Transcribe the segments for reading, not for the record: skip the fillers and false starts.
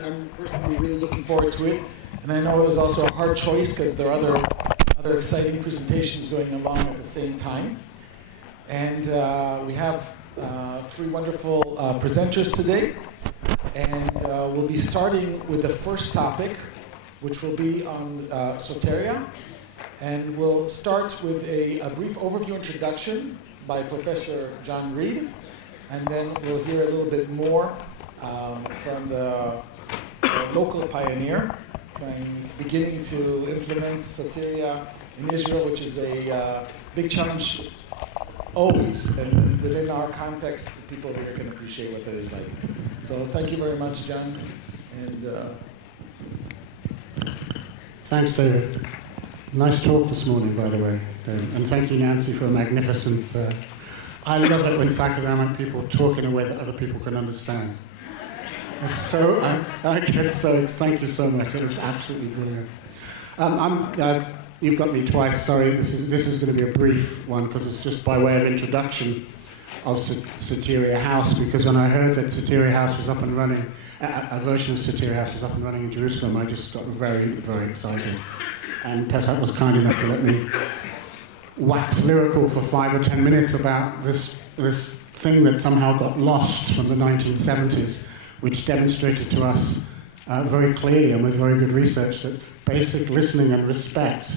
I'm personally really looking forward to it, and I know it was also a hard choice because there are other exciting presentations going along at the same time. And we have three wonderful presenters today, and we'll be starting with the first topic, which will be on soteria, and we'll start with a brief overview introduction by Professor John Reed, and then we'll hear a little bit more from the local pioneer beginning to implement soteria in Israel, which is a big challenge always, and within our context, people here can appreciate what that is like. So thank you very much, John. And thanks, David. Nice talk this morning, by the way, David. And thank you, Nancy, for a magnificent... I love it when psychodynamic people talk in a way that other people can understand. So thank you so much. It was absolutely brilliant. You've got me twice. Sorry, this is going to be a brief one because it's just by way of introduction of Soteria House. Because when I heard that Soteria House was up and running, a version of Soteria House was up and running in Jerusalem, I just got very, very excited. And Pesach was kind enough to let me wax lyrical for 5 or 10 minutes about this thing that somehow got lost from the 1970s. Which demonstrated to us very clearly and with very good research that basic listening and respect,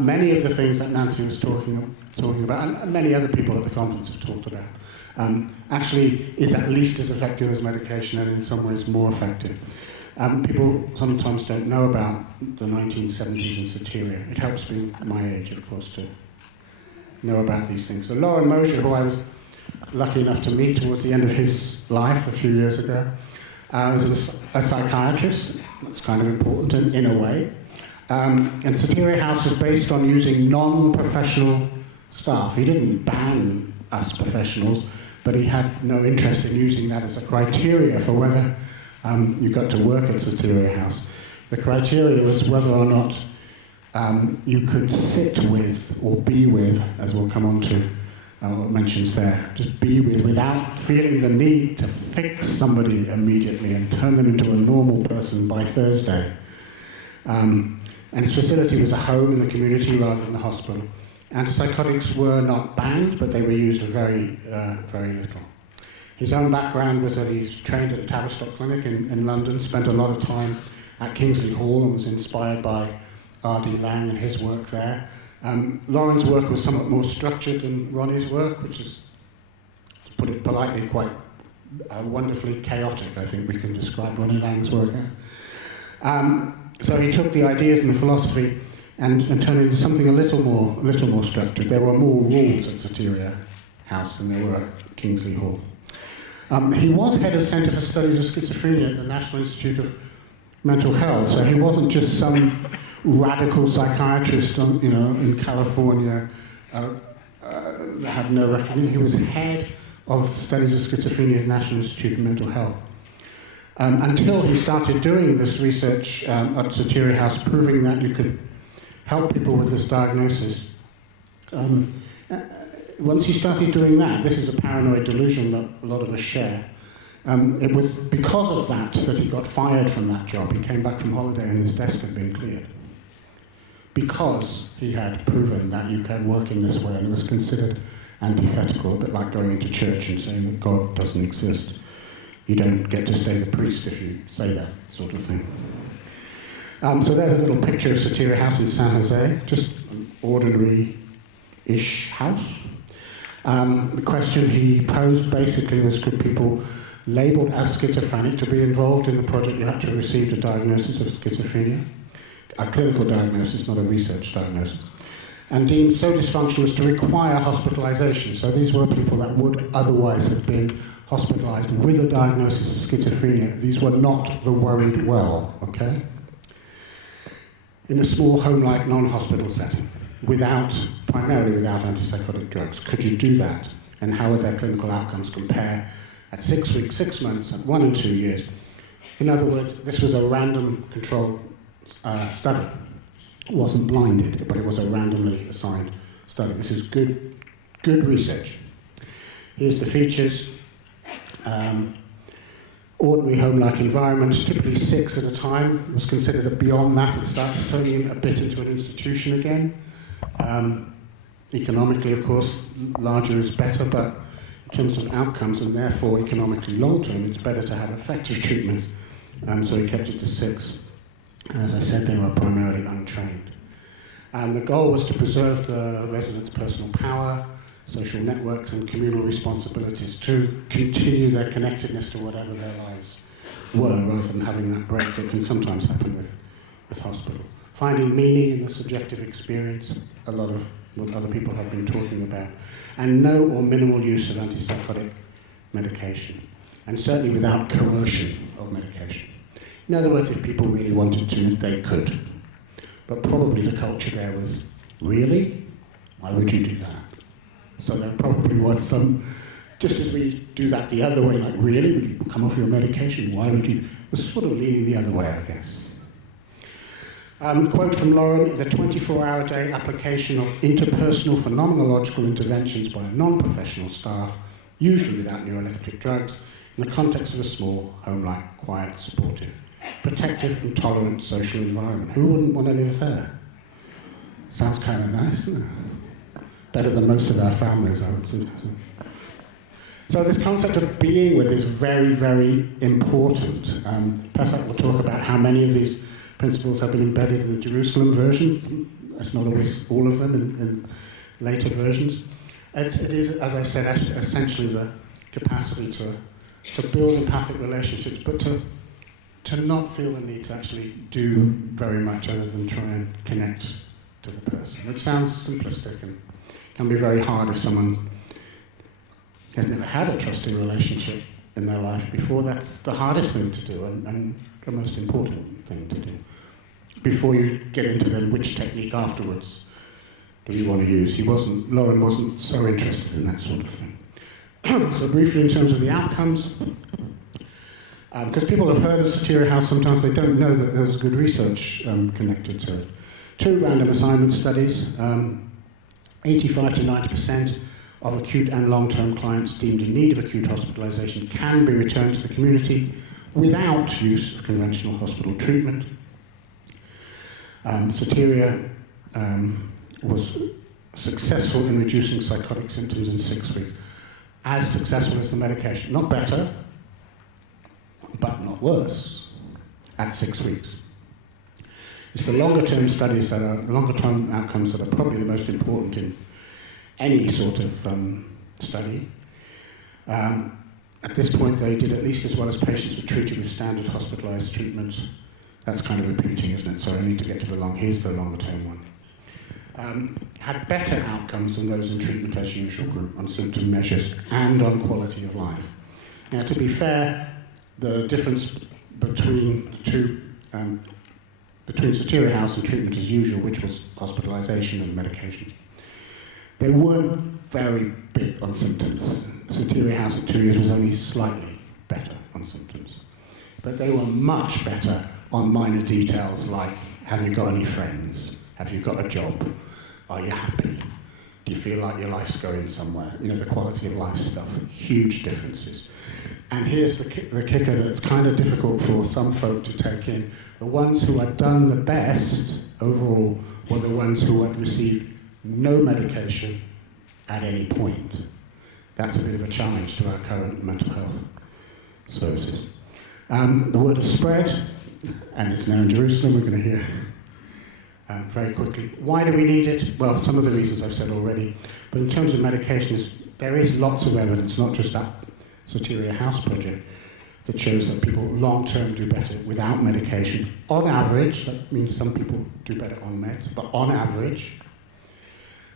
many of the things that Nancy was talking about, and many other people at the conference have talked about, actually is at least as effective as medication and in some ways more effective. People sometimes don't know about the 1970s and soteria. It helps me my age, of course, to know about these things. So Lauren Mosher, who I was lucky enough to meet towards the end of his life a few years ago, was a psychiatrist. That's kind of important in a way. And Soteria House was based on using non-professional staff. He didn't ban us professionals, but he had no interest in using that as a criteria for whether you got to work at Soteria House. The criteria was whether or not you could sit with or be with, as we'll come on to, mentions there, just be with without feeling the need to fix somebody immediately and turn them into a normal person by Thursday. And his facility was a home in the community rather than a hospital. Antipsychotics were not banned, but they were used very, very little. His own background was that he's trained at the Tavistock Clinic in London, spent a lot of time at Kingsley Hall and was inspired by R.D. Laing and his work there. Lauren's work was somewhat more structured than Ronnie's work, which is, to put it politely, quite wonderfully chaotic, I think we can describe Ronnie Laing's work as. So he took the ideas and the philosophy and turned it into something a little more structured. There were more rules at Soteria House than there were at Kingsley Hall. He was head of Centre for Studies of Schizophrenia at the National Institute of Mental Health, so he wasn't just some radical psychiatrist, in California, had no recognition. He was head of studies of schizophrenia at the National Institute of Mental Health. Until he started doing this research at Soteria House, proving that you could help people with this diagnosis. Once he started doing that, this is a paranoid delusion that a lot of us share. It was because of that he got fired from that job. He came back from holiday and his desk had been cleared. Because he had proven that you can work in this way, and it was considered antithetical, a bit like going into church and saying that God doesn't exist. You don't get to stay the priest if you say that sort of thing. So there's a little picture of Soteria House in San Jose, just an ordinary-ish house. The question he posed basically was, could people labelled as schizophrenic to be involved in the project? You had to have received a diagnosis of schizophrenia. A clinical diagnosis, not a research diagnosis, and deemed so dysfunctional as to require hospitalization. So these were people that would otherwise have been hospitalized with a diagnosis of schizophrenia. These were not the worried well, okay? In a small home-like non-hospital setting, primarily without antipsychotic drugs. Could you do that? And how would their clinical outcomes compare at 6 weeks, 6 months, at 1 and 2 years? In other words, this was a random controlled study. It wasn't blinded, but it was a randomly assigned study. This is good research. Here's the features. ordinary home-like environment, typically 6 at a time. It was considered that beyond that it starts turning a bit into an institution again. Economically, of course, larger is better, but in terms of outcomes and therefore economically long-term, it's better to have effective treatments. So we kept it to 6. And as I said, they were primarily untrained. And the goal was to preserve the residents' personal power, social networks and communal responsibilities to continue their connectedness to whatever their lives were, rather than having that break that can sometimes happen with hospital. Finding meaning in the subjective experience, a lot of what other people have been talking about, and no or minimal use of antipsychotic medication, and certainly without coercion of medication. In other words, if people really wanted to, they could. But probably the culture there was, really? Why would you do that? So there probably was some, just as we do that the other way, like, really? Would you come off your medication? Why would you? It was sort of leaning the other way, I guess. Quote from Lauren, the 24-hour-a-day application of interpersonal phenomenological interventions by a non-professional staff, usually without neuroleptic drugs, in the context of a small, home-like, quiet, supportive, protective and tolerant social environment. Who wouldn't want to live there? Sounds kind of nice, isn't it? Better than most of our families, I would say. So this concept of being with is very, very important. Pesach will talk about how many of these principles have been embedded in the Jerusalem version. That's not always all of them in later versions. It is, as I said, essentially the capacity to build empathic relationships, but to not feel the need to actually do very much other than try and connect to the person, which sounds simplistic and can be very hard if someone has never had a trusting relationship in their life before. That's the hardest thing to do and the most important thing to do. Before you get into then which technique afterwards do you want to use. Lauren wasn't so interested in that sort of thing. So briefly in terms of the outcomes, because people have heard of Satyra House, sometimes they don't know that there's good research connected to it. 2 random assignment studies, 85 to 90% of acute and long-term clients deemed in need of acute hospitalization can be returned to the community without use of conventional hospital treatment. Satyra was successful in reducing psychotic symptoms in 6 weeks. As successful as the medication. Not better, but not worse at 6 weeks. It's the longer-term studies that are, longer-term outcomes that are probably the most important in any sort of study. At this point, they did at least as well as patients were treated with standard hospitalized treatments. That's kind of repeating, isn't it? So I need to get to here's the longer-term one. Had better outcomes than those in treatment as usual group on symptom measures and on quality of life. Now, to be fair, the difference between the two, between Satyra House and treatment as usual, which was hospitalization and medication, they weren't very big on symptoms. Satyra House at 2 years was only slightly better on symptoms. But they were much better on minor details like, have you got any friends? Have you got a job? Are you happy? Do you feel like your life's going somewhere? You know, the quality of life stuff, huge differences. And here's the kicker that's kind of difficult for some folk to take in. The ones who had done the best overall were the ones who had received no medication at any point. That's a bit of a challenge to our current mental health services. The word has spread, and it's now in Jerusalem. We're going to hear very quickly. Why do we need it? Well, some of the reasons I've said already. But in terms of medication, there is lots of evidence, not just that Satyra House project, that shows that people long-term do better without medication. On average, that means some people do better on meds, but on average.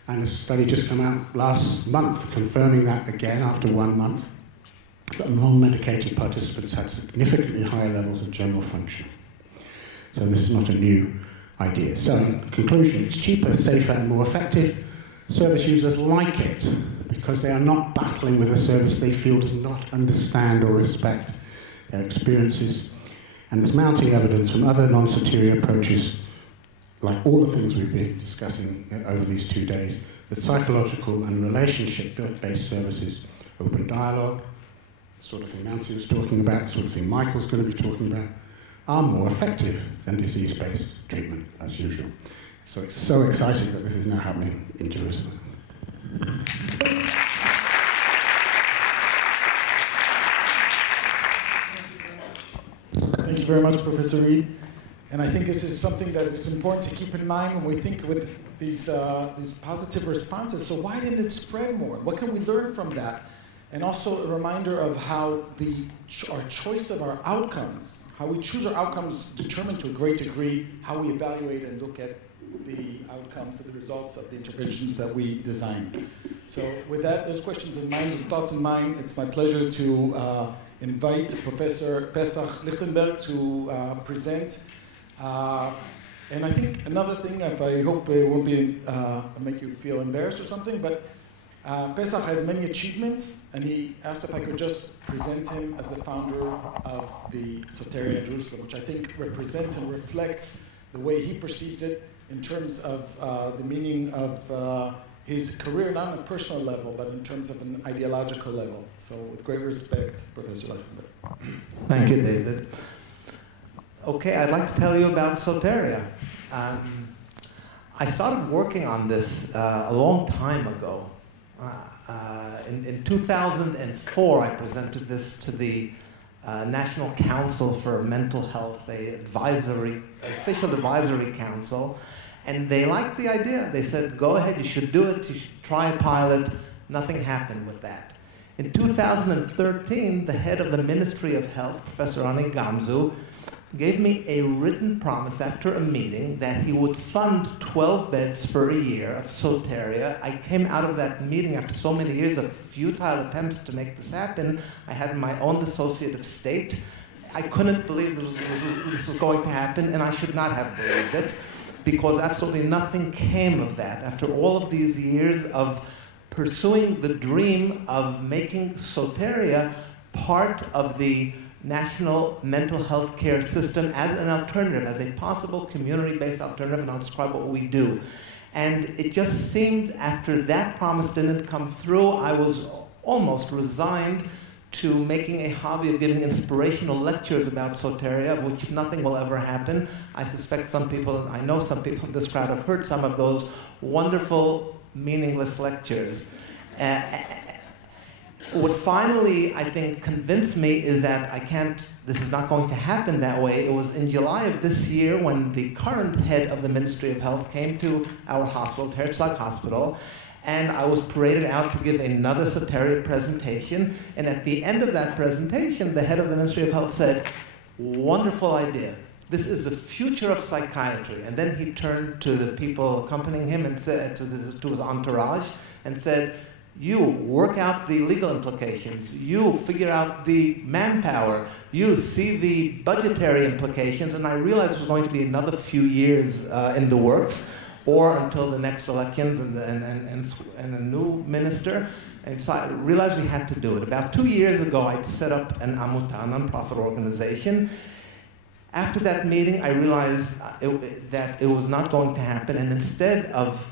And there's a study just come out last month confirming that again after 1 month, that non-medicated participants had significantly higher levels of general function. So this is not a new idea. So in conclusion, it's cheaper, safer and more effective. Service users like it because they are not battling with a service they feel does not understand or respect their experiences. And there's mounting evidence from other non-Satyra approaches, like all the things we've been discussing over these 2 days, that psychological and relationship-based services, open dialogue, sort of thing Nancy was talking about, the sort of thing Michael's going to be talking about, are more effective than disease-based treatment, as usual. So it's so exciting that this is now happening in Jerusalem. Thank you very much, Professor Reed. And I think this is something that is important to keep in mind when we think with these positive responses. So why didn't it spread more? What can we learn from that? And also a reminder of how our choice of our outcomes, how we choose our outcomes determine to a great degree how we evaluate and look at the outcomes and the results of the interventions that we design. So with that, those questions in mind and thoughts in mind, it's my pleasure to invite Professor Pesach Lichtenberg to present. And I think another thing, I hope it won't be make you feel embarrassed or something, but Pesach has many achievements, and he asked if I could just present him as the founder of the Soteria in Jerusalem, which I think represents and reflects the way he perceives it in terms of the meaning of his career, not on a personal level, but in terms of an ideological level. So with great respect, Professor Lichtenberg. Thank you, David. Okay, I'd like to tell you about Soteria. I started working on this a long time ago. In 2004, I presented this to the National Council for Mental Health, official advisory council, and they liked the idea. They said, go ahead, you should do it, you should try a pilot. Nothing happened with that. In 2013, the head of the Ministry of Health, Professor Ani Gamzu, gave me a written promise after a meeting that he would fund 12 beds for a year of Soteria. I came out of that meeting after so many years of futile attempts to make this happen. I had my own dissociative state. I couldn't believe this was going to happen, and I should not have believed it, because absolutely nothing came of that. After all of these years of pursuing the dream of making Soteria part of the national mental health care system as an alternative, as a possible community-based alternative, and I'll describe what we do. And it just seemed after that promise didn't come through, I was almost resigned to making a hobby of giving inspirational lectures about Soteria, of which nothing will ever happen. I suspect some people, I know some people in this crowd have heard some of those wonderful, meaningless lectures. What finally, I think, convinced me is that this is not going to happen that way. It was in July of this year when the current head of the Ministry of Health came to our hospital, Herzog Hospital, and I was paraded out to give another Soteria presentation. And at the end of that presentation, the head of the Ministry of Health said, wonderful idea. This is the future of psychiatry. And then he turned to the people accompanying him and said to his entourage and said, you work out the legal implications. You figure out the manpower. You see the budgetary implications. And I realized it was going to be another few years in the works, or until the next elections and the new minister. And so I realized we had to do it. About 2 years ago, I'd set up an amuta, a nonprofit organization. After that meeting, I realized that it was not going to happen, and instead of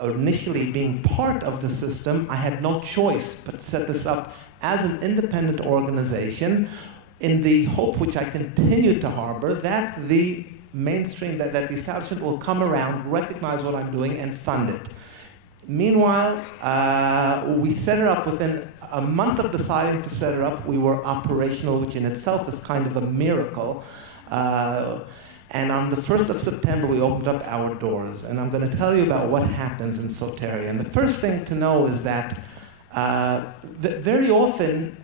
initially being part of the system, I had no choice but to set this up as an independent organization in the hope, which I continue to harbor, that the mainstream, that the establishment will come around, recognize what I'm doing, and fund it. Meanwhile, we set it up within a month of deciding to set it up. We were operational, which in itself is kind of a miracle. And on the 1st of September, we opened up our doors. And I'm going to tell you about what happens in Soteria. And the first thing to know is that very often,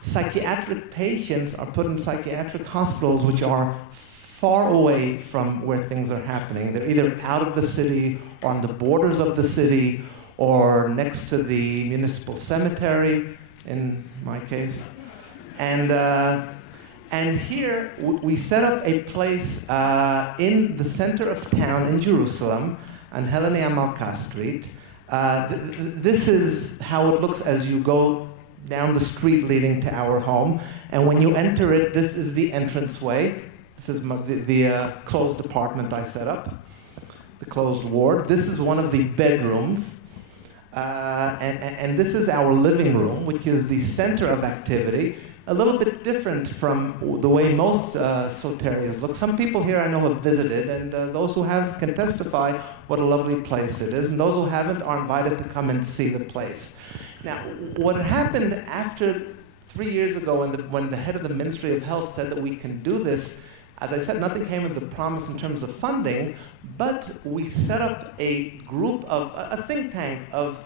psychiatric patients are put in psychiatric hospitals which are far away from where things are happening. They're either out of the city, or on the borders of the city, or next to the municipal cemetery, in my case. And here, we set up a place in the center of town in Jerusalem, on Helene Amalka Street. This is how it looks as you go down the street leading to our home. And when you enter it, this is the entranceway. This is the closed apartment I set up, the closed ward. This is one of the bedrooms. And this is our living room, which is the center of activity, a little bit different from the way most soterias look. Some people here I know have visited, and those who have can testify what a lovely place it is, and those who haven't are invited to come and see the place. Now, what happened after 3 years ago when the head of the Ministry of Health said that we can do this, as I said, nothing came of the promise in terms of funding, but we set up a group of, a think tank of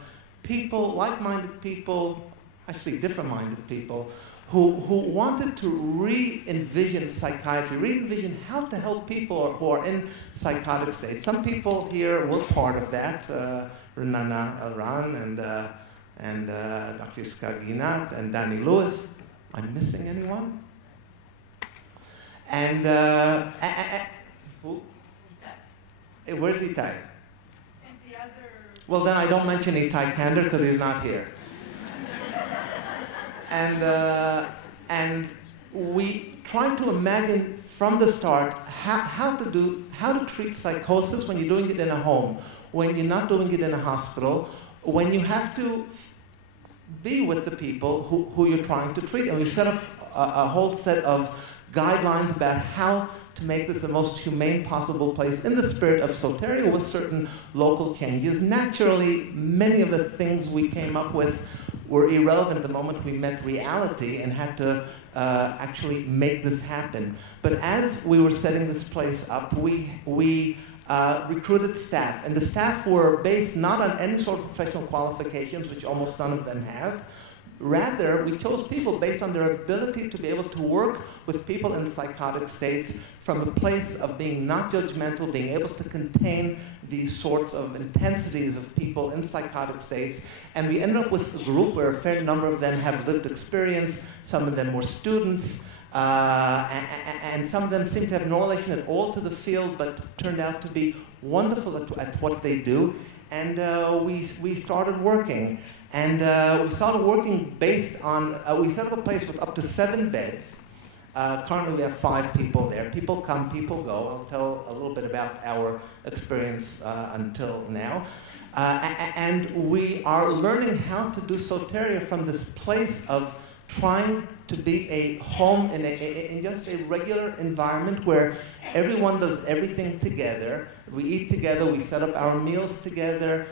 people, like-minded people, actually different-minded people, who wanted to re-envision psychiatry, re-envision how to help people who are in psychotic states. Some people here were part of that, Renana Elran and Dr. Skaginat and Danny Lewis. Am I missing anyone? And who? Where's Itai? Well, then I don't mention Itai Kander because he's not here. And we tried to imagine from the start how to treat psychosis when you're doing it in a home, when you're not doing it in a hospital, when you have to be with the people who you're trying to treat. And we set up a whole set of guidelines about how to make this the most humane possible place in the spirit of soteria with certain local changes. Naturally, many of the things we came up with were irrelevant the moment we met reality and had to actually make this happen. But as we were setting this place up, we recruited staff. And the staff were based not on any sort of professional qualifications, which almost none of them have. Rather, we chose people based on their ability to be able to work with people in psychotic states from a place of being not judgmental, being able to contain these sorts of intensities of people in psychotic states. And we ended up with a group where a fair number of them have lived experience, some of them were students, and some of them seem to have no relation at all to the field, but turned out to be wonderful at what they do. And we started working. And we started working based on, we set up a place with up to 7 beds. Currently we have 5 people there. People come, people go. I'll tell a little bit about our experience until now. And we are learning how to do soteria from this place of trying to be a home in just a regular environment where everyone does everything together. We eat together, we set up our meals together,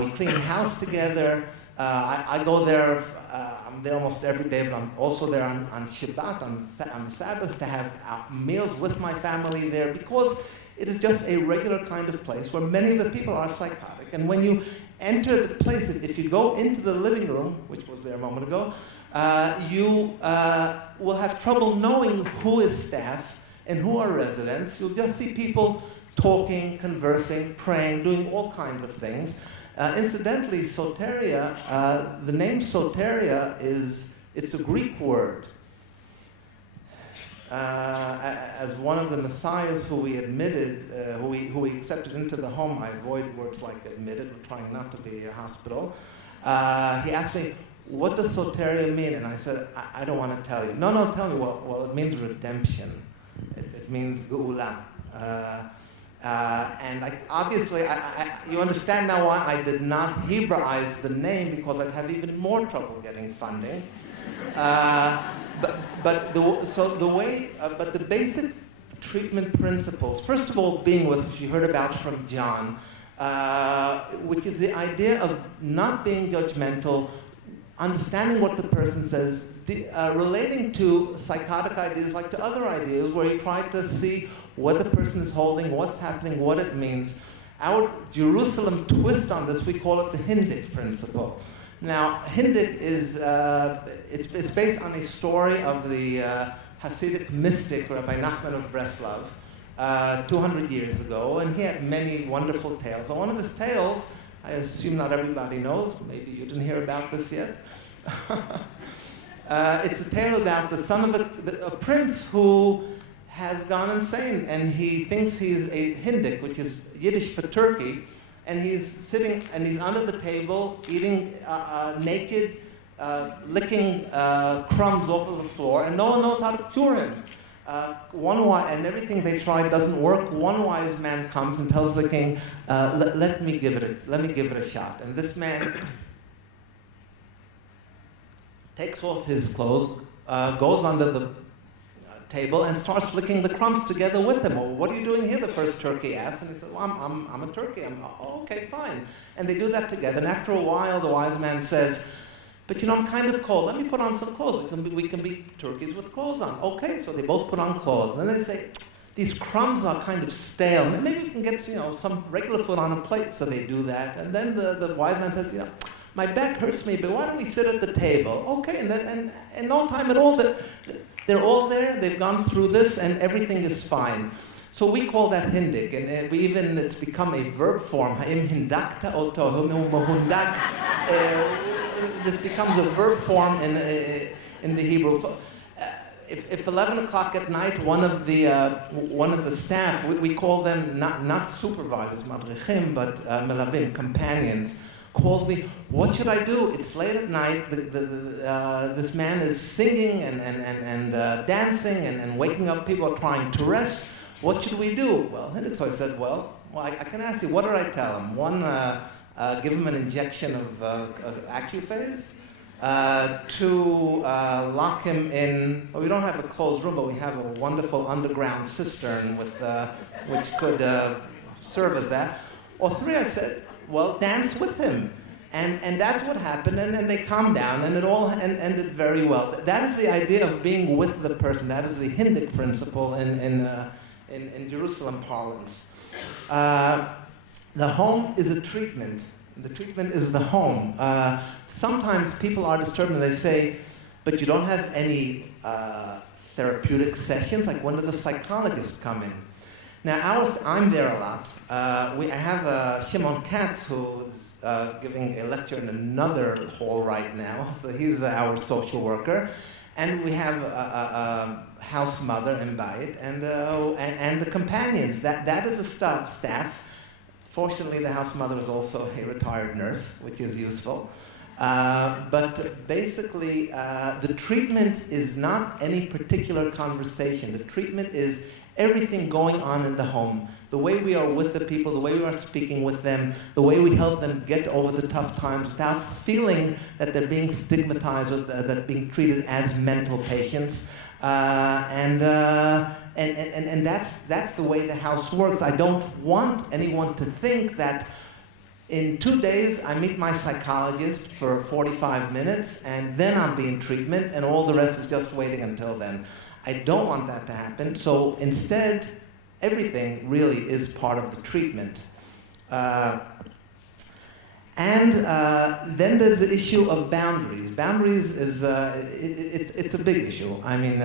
we clean the house together. I go there, I'm there almost every day, but I'm also there on Shabbat, on the Sabbath, to have meals with my family there, because it is just a regular kind of place where many of the people are psychotic. And when you enter the place, if you go into the living room, which was there a moment ago, you will have trouble knowing who is staff and who are residents. You'll just see people talking, conversing, praying, doing all kinds of things. Incidentally, soteria, the name soteria it's a Greek word. As one of the messiahs who we admitted, who we accepted into the home, I avoid words like admitted, we're trying not to be a hospital. He asked me, what does soteria mean? And I said, I don't want to tell you. No, tell me. Well, it means redemption. It means geula. And obviously, you understand now why I did not Hebraize the name, because I'd have even more trouble getting funding. But the basic treatment principles, first of all, being with, you heard about from John, which is the idea of not being judgmental, understanding what the person says, relating to psychotic ideas like to other ideas, where you try to see what the person is holding, what's happening, what it means. Our Jerusalem twist on this, we call it the Hindik principle. Now, Hindik is, it's based on a story of the Hasidic mystic, Rabbi Nachman of Breslov, 200 years ago, and he had many wonderful tales. And one of his tales, I assume not everybody knows, maybe you didn't hear about this yet. It's a tale about the son of a prince who has gone insane, and he thinks he's a Hindik, which is Yiddish for turkey, and he's sitting and he's under the table eating naked, licking crumbs off of the floor, and no one knows how to cure him. And everything they try doesn't work. One wise man comes and tells the king, let me give it a shot. And this man takes off his clothes, goes under the table and starts flicking the crumbs together with him. Well, what are you doing here? The first turkey asks, and he said, well, I'm a turkey. Oh, okay, fine. And they do that together. And after a while, the wise man says, but you know, I'm kind of cold. Let me put on some clothes. We can be turkeys with clothes on. Okay, so they both put on clothes. And then they say, these crumbs are kind of stale. Maybe we can get some regular food on a plate. So they do that. And then the wise man says, my back hurts me, but why don't we sit at the table? Okay, and in no time at all, they're all there. They've gone through this, and everything is fine. So we call that hindik, and it's become a verb form. Ha'im hindakta oto, mahundak. This becomes a verb form in the Hebrew. If 11 o'clock at night, one of the staff, we call them not supervisors, madrichim, but melavim, companions, calls me, what should I do? It's late at night, this man is singing and dancing and waking up, people are trying to rest. What should we do? Well, so I said, well, I can ask you, what did I tell him? One, give him an injection of Accuphase. Two, lock him in, well, we don't have a closed room, but we have a wonderful underground cistern which could serve as that. Or three, I said, well, dance with him. And that's what happened, and they calmed down, and it all ended very well. That is the idea of being with the person. That is the Hindik principle in Jerusalem parlance. The home is a treatment. The treatment is the home. Sometimes people are disturbed and they say, but you don't have any therapeutic sessions? Like, when does a psychologist come in? Now, I'm there a lot. I have Shimon Katz, who's giving a lecture in another hall right now. So he's our social worker. And we have a house mother in Bayit, and the companions. That is a staff. Fortunately, the house mother is also a retired nurse, which is useful. But basically, the treatment is not any particular conversation. The treatment is everything going on in the home. The way we are with the people, the way we are speaking with them, the way we help them get over the tough times without feeling that they're being stigmatized or that they're being treated as mental patients. And that's the way the house works. I don't want anyone to think that in 2 days I meet my psychologist for 45 minutes and then I'm being treatment and all the rest is just waiting until then. I don't want that to happen. So instead, everything really is part of the treatment. And then there's the issue of boundaries. Boundaries is it's a big issue. I mean,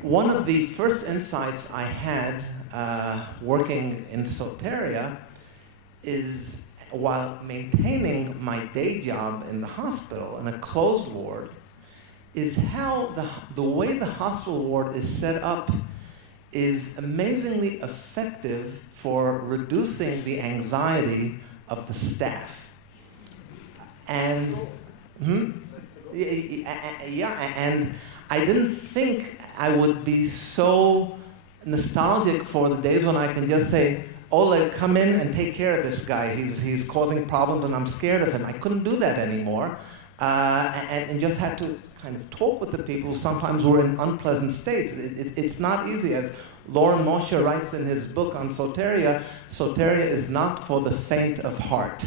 one of the first insights I had working in Soteria is, while maintaining my day job in the hospital, in a closed ward, is how the way the hospital ward is set up is amazingly effective for reducing the anxiety of the staff. And and I didn't think I would be so nostalgic for the days when I can just say, Oleg, come in and take care of this guy. He's causing problems and I'm scared of him. I couldn't do that anymore. And just had to kind of talk with the people who sometimes were in unpleasant states. It's not easy. As Lauren Moshe writes in his book on Soteria, Soteria is not for the faint of heart.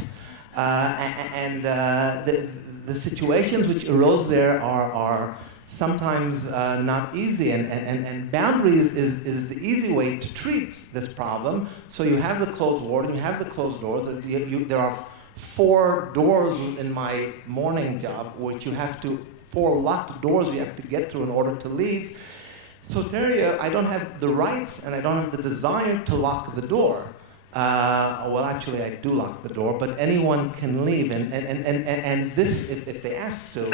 The situations which arose there are sometimes not easy, and boundaries is the easy way to treat this problem. So you have the closed ward and you have the closed doors. There are 4 doors in my morning job, which you have to, 4 locked doors you have to get through in order to leave. Soteria, I don't have the rights and I don't have the desire to lock the door. Well, actually, I do lock the door, but anyone can leave. And this, if they ask to,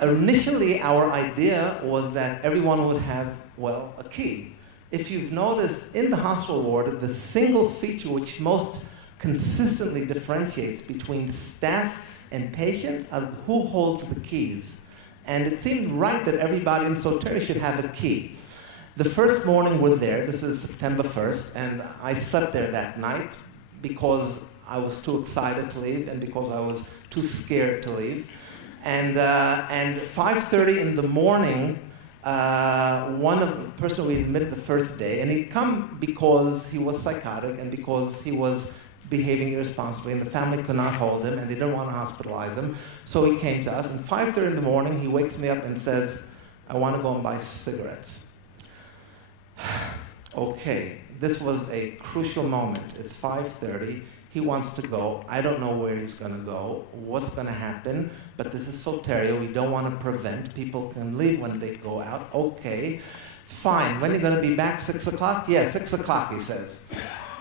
initially our idea was that everyone would have, well, a key. If you've noticed, in the hospital ward, the single feature which most consistently differentiates between staff and patient of who holds the keys. And it seemed right that everybody in Soteria should have a key. The first morning we're there, this is September 1st, and I slept there that night because I was too excited to leave and because I was too scared to leave. And 5:30 in the morning, one of the person we admitted the first day, and he'd come because he was psychotic and because he was behaving irresponsibly, and the family could not hold him, and they didn't want to hospitalize him. So he came to us, and 5:30 in the morning, he wakes me up and says, "I want to go and buy cigarettes." Okay, this was a crucial moment. It's 5:30. He wants to go. I don't know where he's going to go, what's going to happen, but this is Soteria. We don't want to prevent. People can leave when they go out. Okay, fine. When are you going to be back? 6 o'clock? Yeah, 6 o'clock, he says.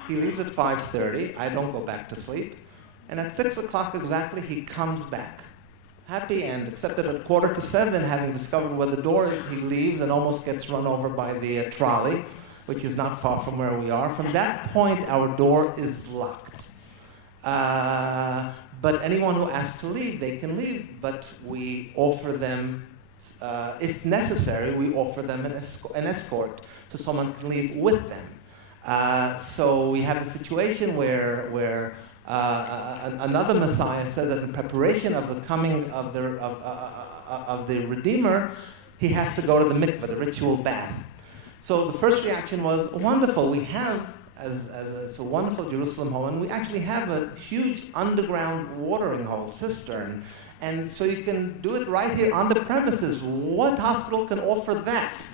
He leaves at 5:30. I don't go back to sleep. And at 6 o'clock exactly, he comes back. Happy end, except that at 6:45, having discovered where the door is, he leaves and almost gets run over by the trolley, which is not far from where we are. From that point, our door is locked. But anyone who asks to leave, they can leave, but we offer them, if necessary, we offer them an escort so someone can leave with them. So we have a situation where another Messiah says that in preparation of the coming of the Redeemer, he has to go to the mikveh, the ritual bath. So the first reaction was, wonderful, we have, it's a wonderful Jerusalem home, and we actually have a huge underground watering hole, cistern, and so you can do it right here on the premises. What hospital can offer that?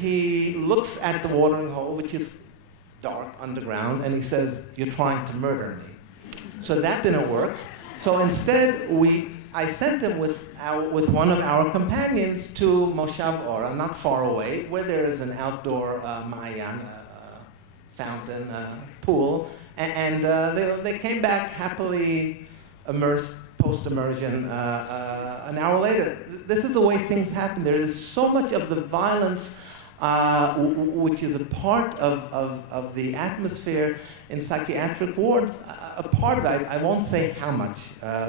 He looks at the watering hole, which is dark, underground, and he says, "You're trying to murder me." So that didn't work. So instead, I sent him with one of our companions to moshav3, not far away, where there is an outdoor ma'ayan, fountain, pool, and they came back happily immersed, post-immersion, an hour later. This is the way things happen. There is so much of the violence which is a part of the atmosphere in psychiatric wards. A part of it, I won't say how much,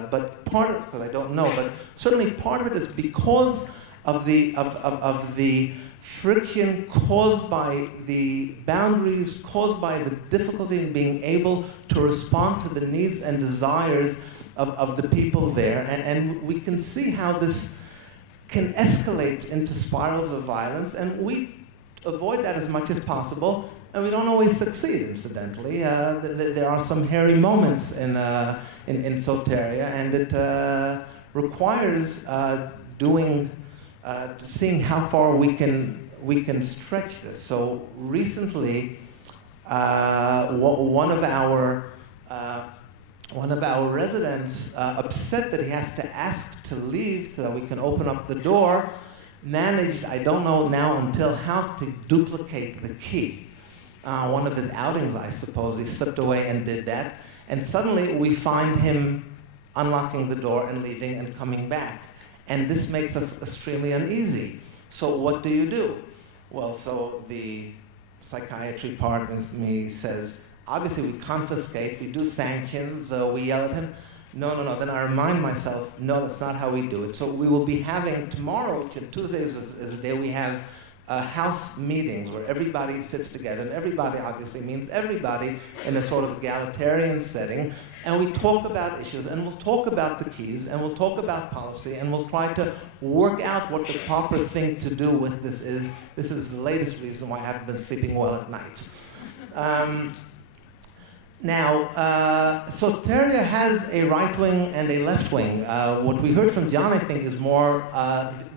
but part of it, because I don't know, but certainly part of it is because of the friction caused by the boundaries, caused by the difficulty in being able to respond to the needs and desires of the people there. And we can see how this can escalate into spirals of violence, and we avoid that as much as possible, and we don't always succeed, incidentally. There are some hairy moments in Soteria, and it requires seeing how far we can stretch this. So recently, one of our residents, upset that he has to ask to leave so that we can open up the door, managed, I don't know now until how to duplicate the key. One of his outings, I suppose, he slipped away and did that. And suddenly we find him unlocking the door and leaving and coming back. And this makes us extremely uneasy. So what do? Well, so the psychiatry part of me says, obviously we confiscate, we do sanctions, we yell at him. No. Then I remind myself, no, that's not how we do it. So we will be having tomorrow, which on Tuesdays is a day we have house meetings where everybody sits together, and everybody obviously means everybody in a sort of egalitarian setting, and we talk about issues, and we'll talk about the keys, and we'll talk about policy, and we'll try to work out what the proper thing to do with this is. This is the latest reason why I haven't been sleeping well at night. Now, Soteria has a right wing and a left wing. What we heard from John, I think, is more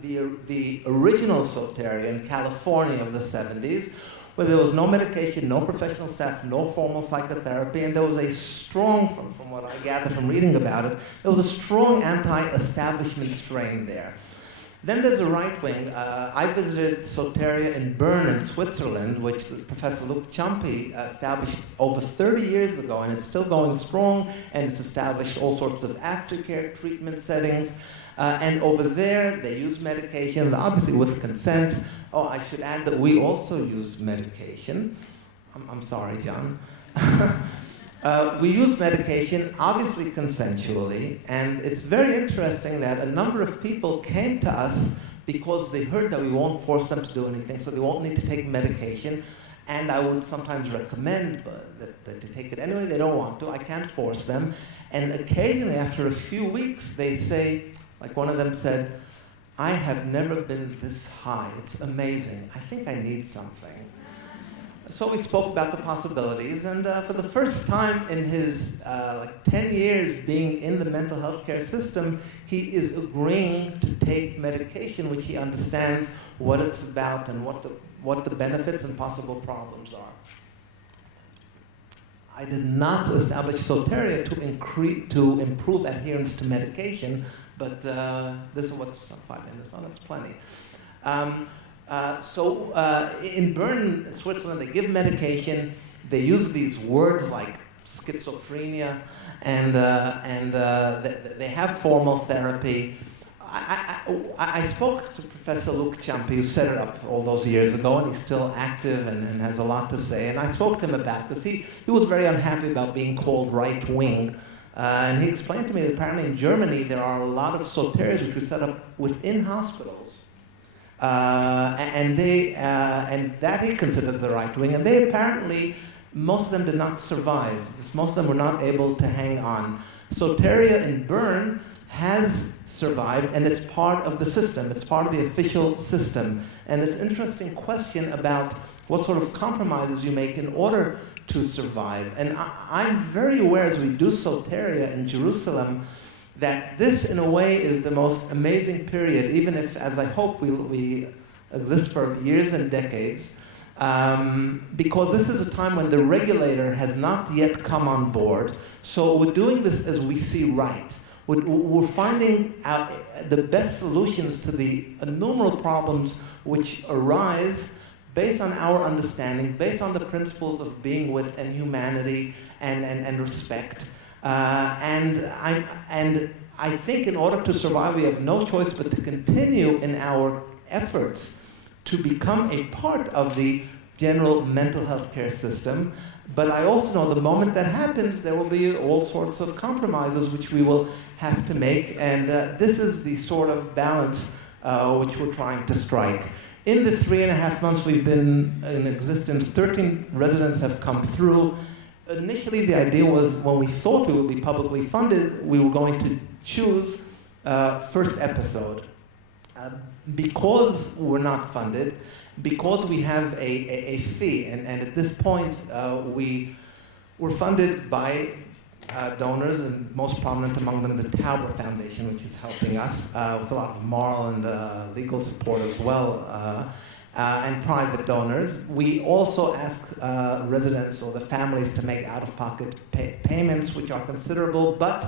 the original Soteria in California of the 70s, where there was no medication, no professional staff, no formal psychotherapy, and there was a strong, from what I gather from reading about it, there was a strong anti-establishment strain there. Then there's a right wing. I visited Soteria in Bern in Switzerland, which Professor Luc Ciampi established over 30 years ago, and it's still going strong, and it's established all sorts of aftercare treatment settings. And over there, they use medications, obviously with consent. Oh, I should add that we also use medication. I'm sorry, John. We use medication, obviously consensually, and it's very interesting that a number of people came to us because they heard that we won't force them to do anything, so they won't need to take medication. And I would sometimes recommend that they take it anyway. They don't want to. I can't force them. And occasionally, after a few weeks, they say, like one of them said, I have never been this high. It's amazing. I think I need something. So we spoke about the possibilities, and for the first time in his 10 years being in the mental health care system, he is agreeing to take medication, which he understands what it's about and what the benefits and possible problems are. I did not establish soteria to improve adherence to medication, but this is what's 5 minutes. Oh, that's plenty. In Bern, Switzerland, they give medication. They use these words like schizophrenia, and they have formal therapy. I spoke to Professor Luke Ciampi, who set it up all those years ago, and he's still active and has a lot to say. And I spoke to him about this. He was very unhappy about being called right-wing. And he explained to me that apparently in Germany there are a lot of soterias which were set up within hospitals. And that he considers the right wing. And they apparently, most of them did not survive. Most of them were not able to hang on. Soteria in Bern has survived, and it's part of the system. It's part of the official system. And it's an interesting question about what sort of compromises you make in order to survive. And I'm very aware as we do soteria in Jerusalem that this, in a way, is the most amazing period, even if, as I hope, we exist for years and decades, because this is a time when the regulator has not yet come on board. So we're doing this as we see right. We're finding out the best solutions to the innumerable problems which arise based on our understanding, based on the principles of being with and humanity and respect. And I think in order to survive, we have no choice but to continue in our efforts to become a part of the general mental health care system. But I also know the moment that happens, there will be all sorts of compromises which we will have to make. And this is the sort of balance which we're trying to strike. In the 3.5 months we've been in existence, 13 residents have come through. Initially, the idea was when we thought we would be publicly funded, we were going to choose first episode. Because we're not funded, because we have a fee, and at this point we were funded by donors, and most prominent among them the Tauber Foundation, which is helping us with a lot of moral and legal support as well, and private donors. We also ask residents or the families to make out-of-pocket payments, which are considerable, but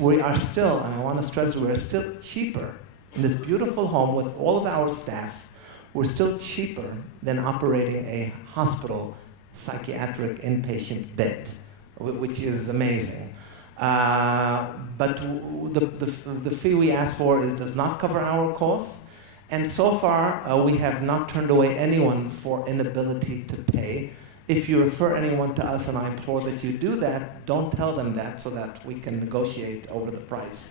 we are still, and I want to stress, we are still cheaper in this beautiful home with all of our staff. We're still cheaper than operating a hospital psychiatric inpatient bed, which is amazing. But the fee we ask for does not cover our costs. And so far, we have not turned away anyone for inability to pay. If you refer anyone to us, and I implore that you do that, don't tell them that so that we can negotiate over the price.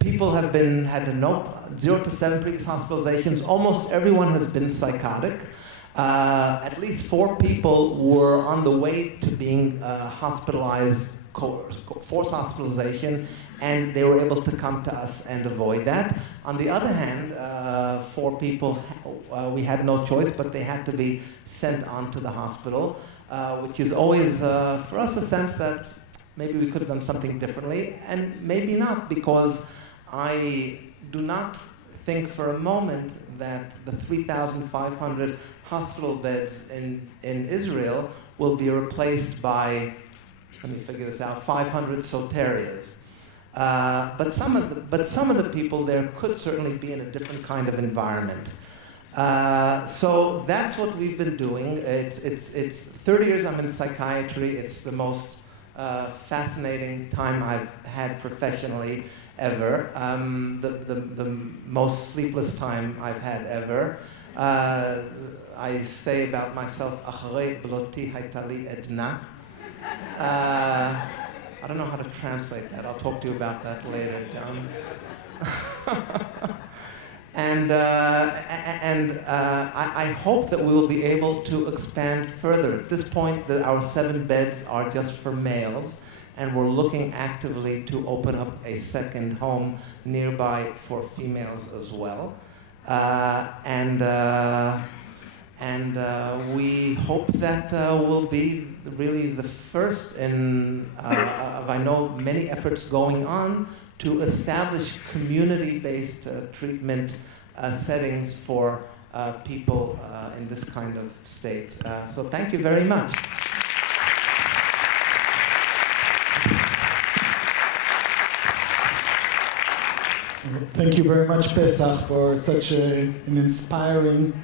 People have had 0 to 7 previous hospitalizations. Almost everyone has been psychotic. At least 4 people were on the way to being hospitalized, forced hospitalization, and they were able to come to us and avoid that. On the other hand, 4 people, we had no choice, but they had to be sent on to the hospital, which is always, for us, a sense that maybe we could have done something differently, and maybe not, because I do not think for a moment that the 3,500 hospital beds in Israel will be replaced by, let me figure this out, 500 soterias. But some of the people there could certainly be in a different kind of environment. So that's what we've been doing. It's 30 years I'm in psychiatry. It's the most fascinating time I've had professionally ever. The most sleepless time I've had ever. I say about myself, "Acharei bloti hayta li edna." I don't know how to translate that. I'll talk to you about that later, John. I hope that we will be able to expand further. At this point, our 7 beds are just for males, and we're looking actively to open up a second home nearby for females as well. We hope that will be really the first in, I know, many efforts going on to establish community-based treatment settings for people in this kind of state. So thank you very much. Thank you very much, Pesach, for such an inspiring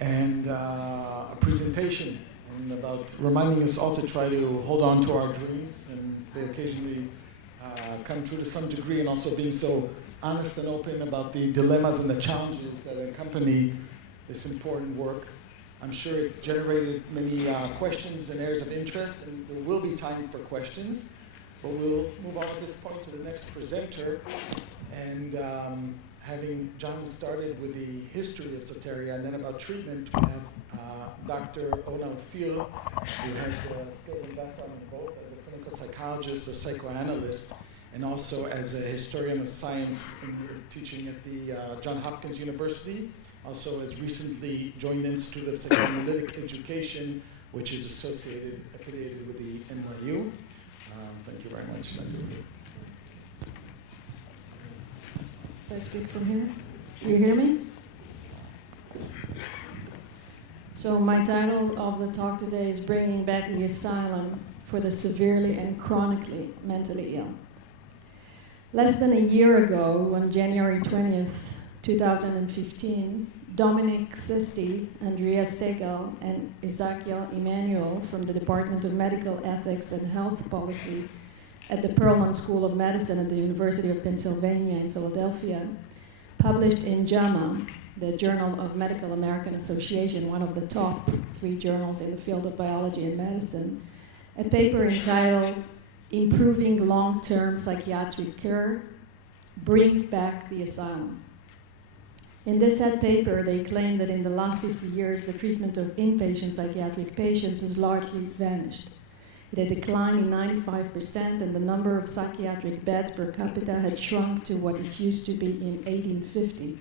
and a presentation, and about reminding us all to try to hold on to our dreams, and they occasionally come true to some degree, and also being so honest and open about the dilemmas and the challenges that accompany this important work. I'm sure it's generated many questions and areas of interest, and there will be time for questions, but we'll move on at this point to the next presenter. And having John started with the history of soteria and then about treatment, we have Dr. Ona Ophir, who has the skills and background in both as a clinical psychologist, a psychoanalyst, and also as a historian of science teaching at the Johns Hopkins University. Also has recently joined the Institute of Psychoanalytic Education, which is affiliated with the NYU. Thank you very much, Dr. Ophir. Can I speak from here? Do you hear me? So my title of the talk today is Bringing Back the Asylum for the Severely and Chronically Mentally Ill. Less than a year ago, on January 20th, 2015, Dominic Sisti, Andrea Segal, and Ezekiel Emanuel from the Department of Medical Ethics and Health Policy at the Perelman School of Medicine at the University of Pennsylvania in Philadelphia, published in JAMA, the Journal of Medical American Association, one of the top 3 journals in the field of biology and medicine, a paper entitled Improving Long-Term Psychiatric Care, Bring Back the Asylum. In this said paper, they claim that in the last 50 years, the treatment of inpatient psychiatric patients has largely vanished. It had declined in 95%, and the number of psychiatric beds per capita had shrunk to what it used to be in 1850.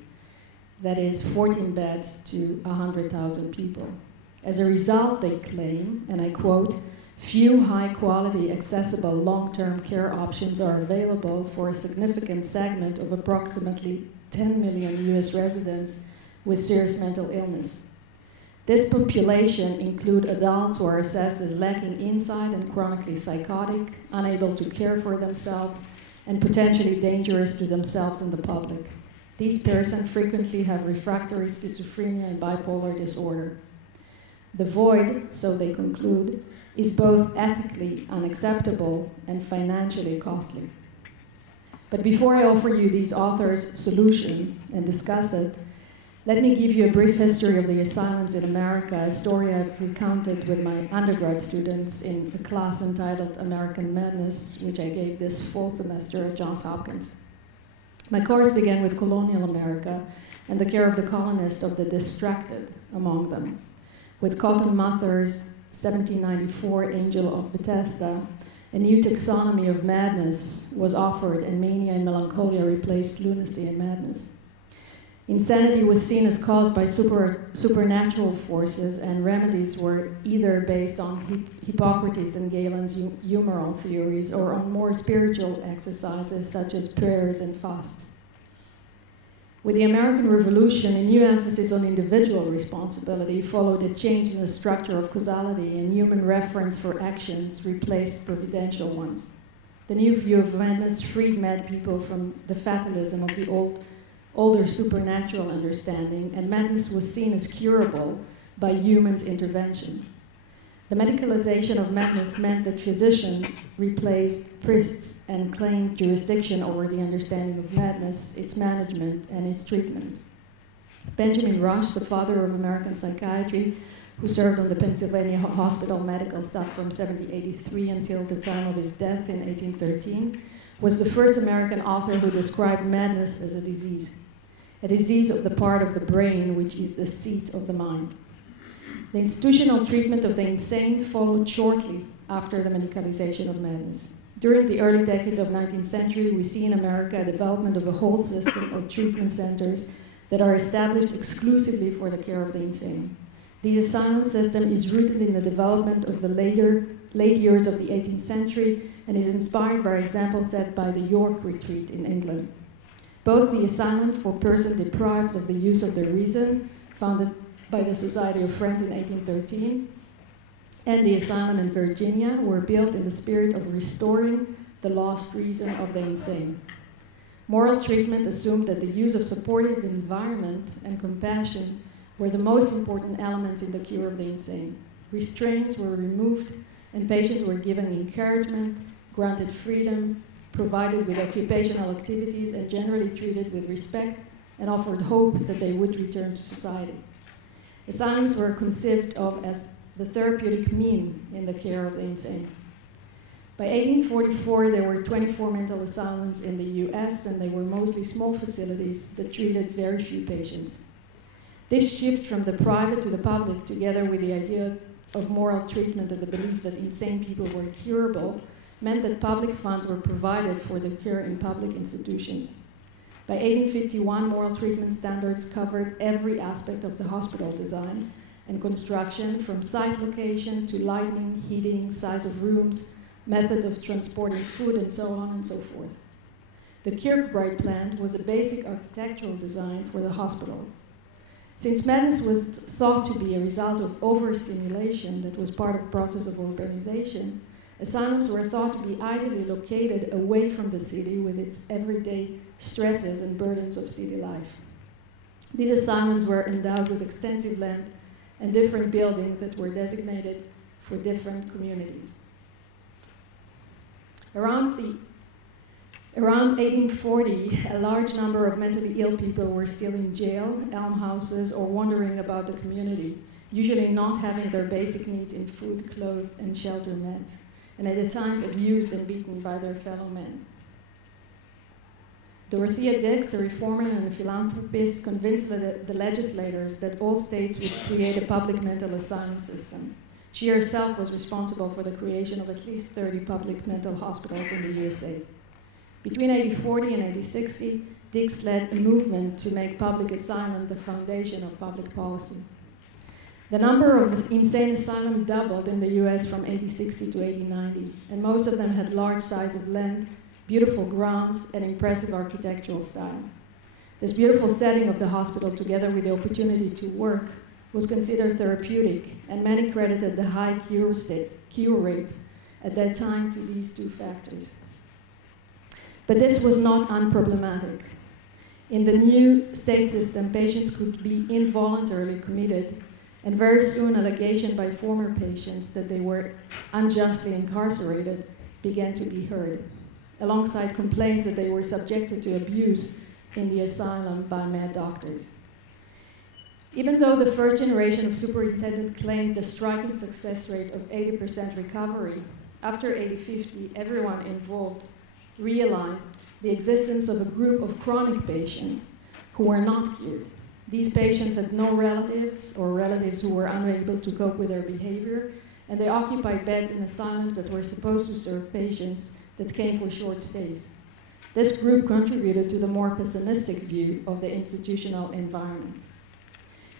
That is 14 beds to 100,000 people. As a result, they claim, and I quote, few high-quality, accessible long-term care options are available for a significant segment of approximately 10 million US residents with serious mental illness. This population include adults who are assessed as lacking insight and chronically psychotic, unable to care for themselves, and potentially dangerous to themselves and the public. These persons frequently have refractory schizophrenia and bipolar disorder. The void, so they conclude, is both ethically unacceptable and financially costly. But before I offer you these authors' solution and discuss it, let me give you a brief history of the asylums in America, a story I've recounted with my undergrad students in a class entitled American Madness, which I gave this fall semester at Johns Hopkins. My course began with colonial America and the care of the colonists of the distracted among them. With Cotton Mather's 1794 Angel of Bethesda, a new taxonomy of madness was offered, and mania and melancholia replaced lunacy and madness. Insanity was seen as caused by supernatural forces, and remedies were either based on Hippocrates and Galen's humoral theories or on more spiritual exercises such as prayers and fasts. With the American Revolution, a new emphasis on individual responsibility followed a change in the structure of causality, and human reference for actions replaced providential ones. The new view of madness freed mad people from the fatalism of the older supernatural understanding, and madness was seen as curable by human's intervention. The medicalization of madness meant that physicians replaced priests and claimed jurisdiction over the understanding of madness, its management, and its treatment. Benjamin Rush, the father of American psychiatry, who served on the Pennsylvania hospital medical staff from 1783 until the time of his death in 1813, was the first American author who described madness as a disease of the part of the brain which is the seat of the mind. The institutional treatment of the insane followed shortly after the medicalization of madness. During the early decades of the 19th century, we see in America a development of a whole system of treatment centers that are established exclusively for the care of the insane. This asylum system is rooted in the development of the late years of the 18th century and is inspired by examples set by the York Retreat in England. Both the asylum for persons deprived of the use of their reason, founded by the Society of Friends in 1813, and the asylum in Virginia were built in the spirit of restoring the lost reason of the insane. Moral treatment assumed that the use of supportive environment and compassion were the most important elements in the cure of the insane. Restraints were removed and patients were given encouragement, granted freedom, provided with occupational activities, and generally treated with respect and offered hope that they would return to society. Asylums were conceived of as the therapeutic mean in the care of the insane. By 1844, there were 24 mental asylums in the US, and they were mostly small facilities that treated very few patients. This shift from the private to the public, together with the idea of moral treatment and the belief that insane people were curable, meant that public funds were provided for the cure in public institutions. By 1851, moral treatment standards covered every aspect of the hospital design and construction, from site location to lighting, heating, size of rooms, methods of transporting food, and so on and so forth. The Kirkbride plan was a basic architectural design for the hospitals. Since madness was thought to be a result of overstimulation that was part of the process of urbanization, asylums were thought to be ideally located away from the city with its everyday stresses and burdens of city life. These asylums were endowed with extensive land and different buildings that were designated for different communities. Around 1840, a large number of mentally ill people were still in jail, almhouses, or wandering about the community, usually not having their basic needs in food, clothes, and shelter met, and at times abused and beaten by their fellow men. Dorothea Dix, a reformer and a philanthropist, convinced the legislators that all states would create a public mental asylum system. She herself was responsible for the creation of at least 30 public mental hospitals in the USA. Between 1840 and 1860, Dix led a movement to make public asylum the foundation of public policy. The number of insane asylums doubled in the US from 1860 to 1890, and most of them had large size of land, beautiful grounds, and impressive architectural style. This beautiful setting of the hospital, together with the opportunity to work, was considered therapeutic, and many credited the high cure rates at that time to these two factors. But this was not unproblematic. In the new state system, patients could be involuntarily committed, and very soon allegation by former patients that they were unjustly incarcerated began to be heard, alongside complaints that they were subjected to abuse in the asylum by mad doctors. Even though the first generation of superintendents claimed the striking success rate of 80% recovery, after 1850, everyone involved realized the existence of a group of chronic patients who were not cured. These patients had no relatives or relatives who were unable to cope with their behavior, and they occupied beds in asylums that were supposed to serve patients that came for short stays. This group contributed to the more pessimistic view of the institutional environment.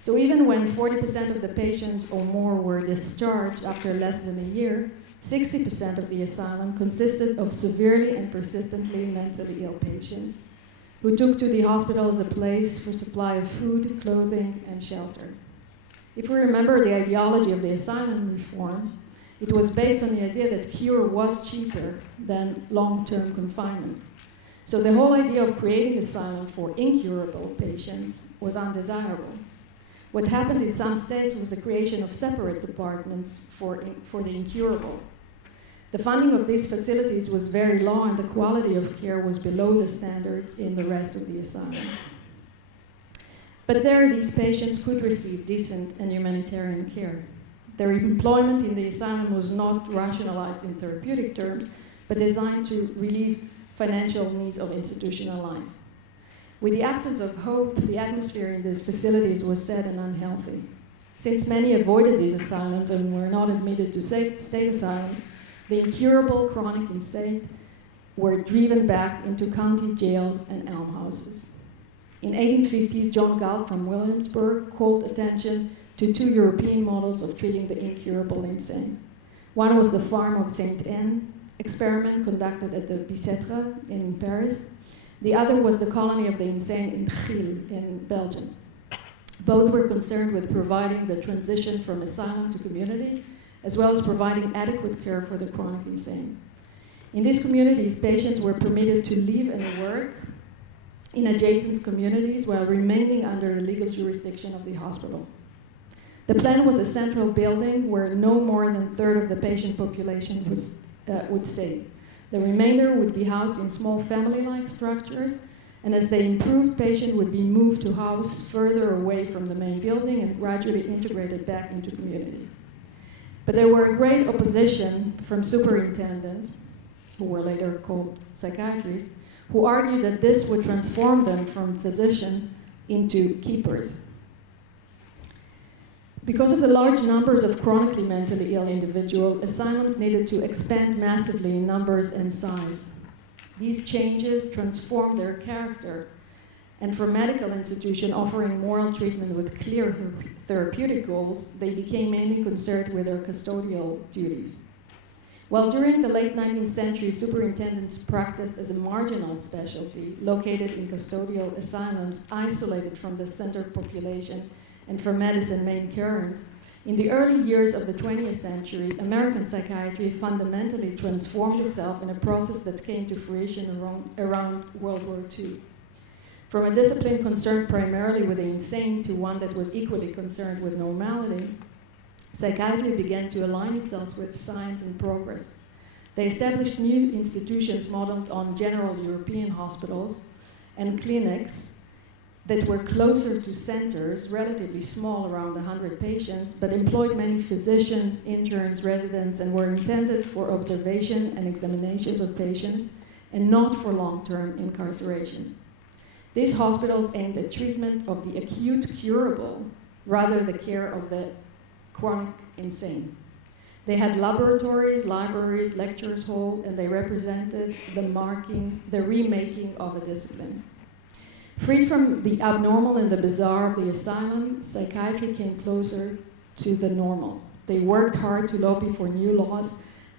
So even when 40% of the patients or more were discharged after less than a year, 60% of the asylum consisted of severely and persistently mentally ill patients who took to the hospital as a place for supply of food, clothing, and shelter. If we remember the ideology of the asylum reform, it was based on the idea that cure was cheaper than long-term confinement. So the whole idea of creating asylum for incurable patients was undesirable. What happened in some states was the creation of separate departments for the incurable. The funding of these facilities was very low, and the quality of care was below the standards in the rest of the asylums. But there, these patients could receive decent and humanitarian care. Their employment in the asylum was not rationalized in therapeutic terms, but designed to relieve financial needs of institutional life. With the absence of hope, the atmosphere in these facilities was sad and unhealthy. Since many avoided these asylums and were not admitted to state asylums, the incurable chronic insane were driven back into county jails and almhouses. In 1850s, John Gall from Williamsburg called attention to two European models of treating the incurable insane. One was the farm of Saint Anne experiment conducted at the Bicêtre in Paris. The other was the colony of the insane in Gil in Belgium. Both were concerned with providing the transition from asylum to community, as well as providing adequate care for the chronic insane. In these communities, patients were permitted to live and work in adjacent communities while remaining under the legal jurisdiction of the hospital. The plan was a central building where no more than a third of the patient population would stay. The remainder would be housed in small family-like structures, and as they improved, patients would be moved to house further away from the main building and gradually integrated back into community. But there were great opposition from superintendents, who were later called psychiatrists, who argued that this would transform them from physicians into keepers. Because of the large numbers of chronically mentally ill individuals, asylums needed to expand massively in numbers and size. These changes transformed their character, and for medical institutions offering moral treatment with clear therapeutic goals, they became mainly concerned with their custodial duties. While during the late 19th century, superintendents practiced as a marginal specialty, located in custodial asylums, isolated from the center population and from medicine main currents, in the early years of the 20th century, American psychiatry fundamentally transformed itself in a process that came to fruition around World War II. From a discipline concerned primarily with the insane to one that was equally concerned with normality, psychiatry began to align itself with science and progress. They established new institutions modeled on general European hospitals and clinics that were closer to centers, relatively small, around 100 patients, but employed many physicians, interns, residents, and were intended for observation and examinations of patients, and not for long-term incarceration. These hospitals aimed at treatment of the acute curable, rather the care of the chronic insane. They had laboratories, libraries, lectures hall, and they represented the remaking of a discipline. Freed from the abnormal and the bizarre of the asylum, psychiatry came closer to the normal. They worked hard to lobby for new laws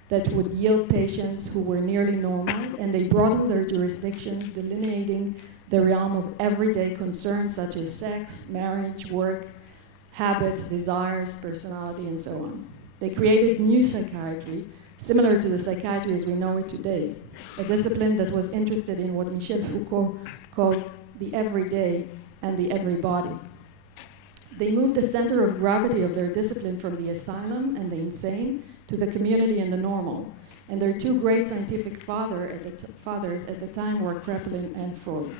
that would yield patients who were nearly normal, and they broadened their jurisdiction, delineating the realm of everyday concerns such as sex, marriage, work, habits, desires, personality, and so on. They created new psychiatry, similar to the psychiatry as we know it today, a discipline that was interested in what Michel Foucault called the everyday and the everybody. They moved the center of gravity of their discipline from the asylum and the insane to the community and the normal. And their two great scientific fathers at the time were Kraepelin and Freud.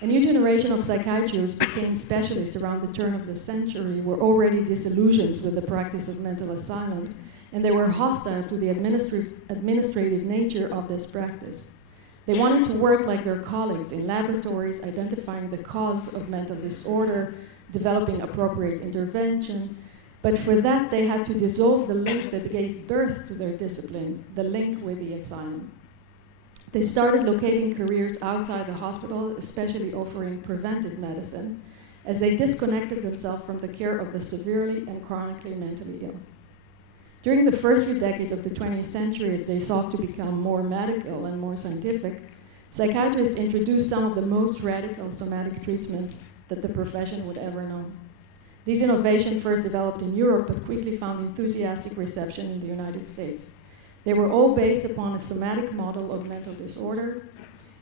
A new generation of psychiatrists became specialists around the turn of the century, were already disillusioned with the practice of mental asylums, and they were hostile to the administrative nature of this practice. They wanted to work like their colleagues in laboratories, identifying the cause of mental disorder, developing appropriate intervention, but for that they had to dissolve the link that gave birth to their discipline, the link with the asylum. They started locating careers outside the hospital, especially offering preventive medicine, as they disconnected themselves from the care of the severely and chronically mentally ill. During the first few decades of the 20th century, as they sought to become more medical and more scientific, psychiatrists introduced some of the most radical somatic treatments that the profession would ever know. These innovations first developed in Europe, but quickly found enthusiastic reception in the United States. They were all based upon a somatic model of mental disorder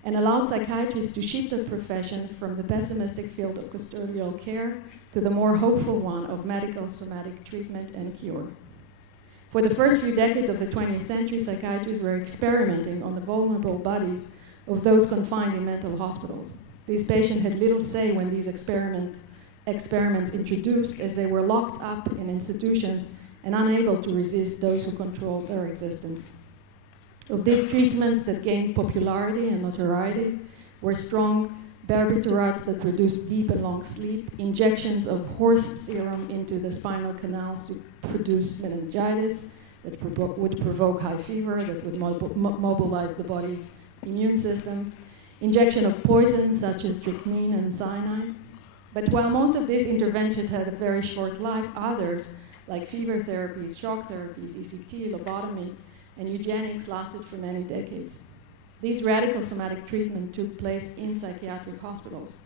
and allowed psychiatrists to shift the profession from the pessimistic field of custodial care to the more hopeful one of medical somatic treatment and cure. For the first few decades of the 20th century, psychiatrists were experimenting on the vulnerable bodies of those confined in mental hospitals. These patients had little say when these experiments introduced, as they were locked up in institutions and unable to resist those who controlled their existence. Of these treatments that gained popularity and notoriety were strong barbiturates that produced deep and long sleep, injections of horse serum into the spinal canals to produce meningitis that would provoke high fever, that would mobilize the body's immune system, injection of poisons such as strychnine and cyanide. But while most of these interventions had a very short life, others, like fever therapies, shock therapies, ECT, lobotomy, and eugenics lasted for many decades. These radical somatic treatments took place in psychiatric hospitals.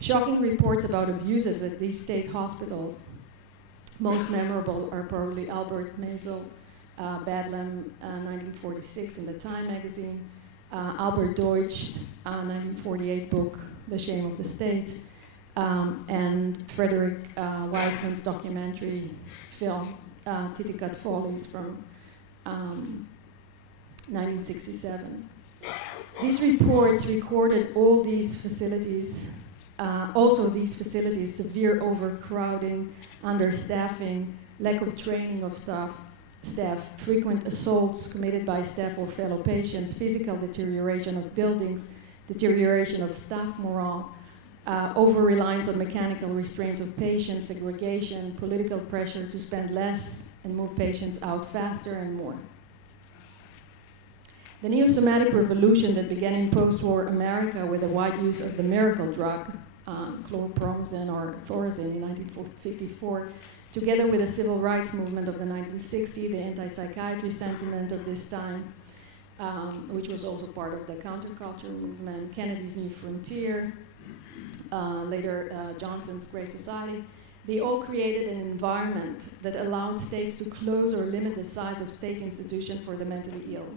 Shocking reports about abuses at these state hospitals, most memorable are probably Albert Maisel, Bedlam, 1946 in the Time magazine, Albert Deutsch, 1948 book, The Shame of the State, and Frederick Wiseman's documentary film, Titicut Follies from 1967. These reports recorded all these facilities, also these facilities, severe overcrowding, understaffing, lack of training of staff, frequent assaults committed by staff or fellow patients, physical deterioration of buildings, deterioration of staff morale, over-reliance on mechanical restraints of patients, segregation, political pressure to spend less and move patients out faster, and more. The neo-somatic revolution that began in post-war America with the wide use of the miracle drug, chlorpromazine or thorazine in 1954, together with the civil rights movement of the 1960s, the anti-psychiatry sentiment of this time, which was also part of the counterculture movement, Kennedy's New Frontier, later Johnson's Great Society, they all created an environment that allowed states to close or limit the size of state institutions for the mentally ill.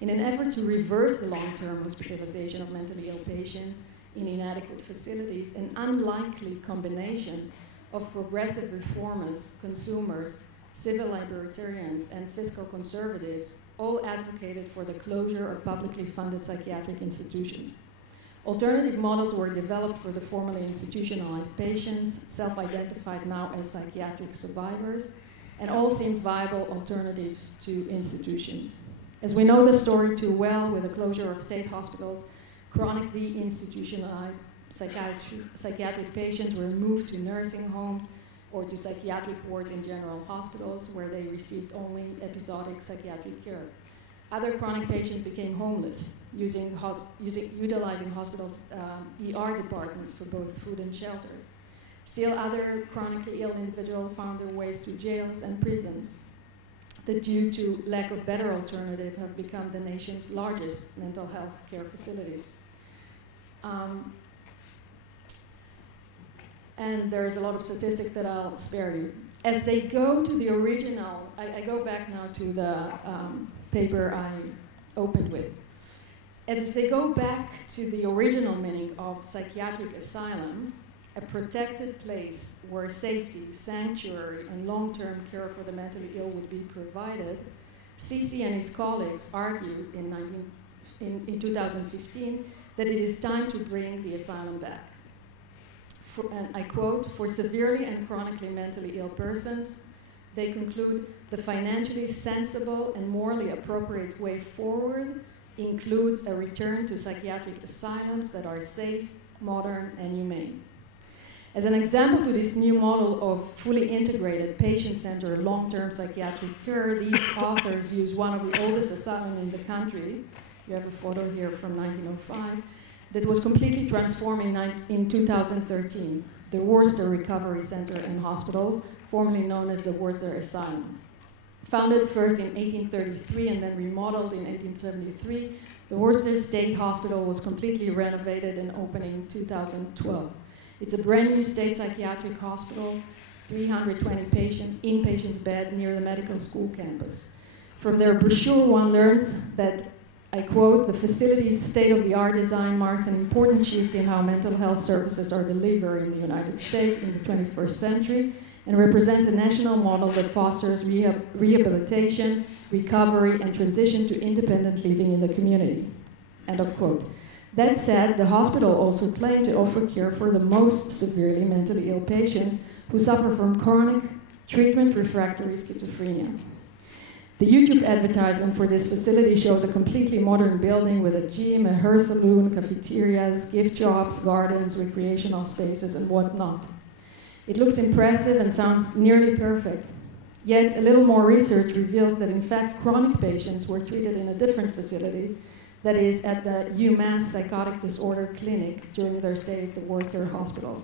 In an effort to reverse the long-term hospitalization of mentally ill patients in inadequate facilities, an unlikely combination of progressive reformers, consumers, civil libertarians, and fiscal conservatives all advocated for the closure of publicly funded psychiatric institutions. Alternative models were developed for the formerly institutionalized patients, self-identified now as psychiatric survivors, and all seemed viable alternatives to institutions. As we know the story too well, with the closure of state hospitals, chronic deinstitutionalized psychiatric patients were moved to nursing homes or to psychiatric wards in general hospitals where they received only episodic psychiatric care. Other chronic patients became homeless, utilizing hospitals' ER departments for both food and shelter. Still other chronically ill individuals found their ways to jails and prisons that, due to lack of better alternatives, have become the nation's largest mental health care facilities. And there is a lot of statistics that I'll spare you. As they go to the original, I go back now to the paper I opened with. As they go back to the original meaning of psychiatric asylum, a protected place where safety, sanctuary, and long-term care for the mentally ill would be provided, Sisi and his colleagues argued in 2015 that it is time to bring the asylum back. And I quote, "For severely and chronically mentally ill persons, they conclude the financially sensible and morally appropriate way forward includes a return to psychiatric asylums that are safe, modern, and humane." As an example to this new model of fully integrated, patient-centered, long-term psychiatric care, these authors use one of the oldest asylums in the country. You have a photo here from 1905. That was completely transformed in 2013, the Worcester Recovery Center and Hospital, formerly known as the Worcester Asylum. Founded first in 1833 and then remodeled in 1873, the Worcester State Hospital was completely renovated and opened in 2012. It's a brand new state psychiatric hospital, 320 inpatient bed near the medical school campus. From their brochure, one learns that, I quote, "The facility's state-of-the-art design marks an important shift in how mental health services are delivered in the United States in the 21st century and represents a national model that fosters rehabilitation, recovery, and transition to independent living in the community." End of quote. That said, the hospital also claimed to offer care for the most severely mentally ill patients who suffer from chronic treatment-refractory schizophrenia. The YouTube advertisement for this facility shows a completely modern building with a gym, a hair salon, cafeterias, gift shops, gardens, recreational spaces, and whatnot. It looks impressive and sounds nearly perfect. Yet, a little more research reveals that in fact chronic patients were treated in a different facility, that is, at the UMass Psychotic Disorder Clinic during their stay at the Worcester Hospital.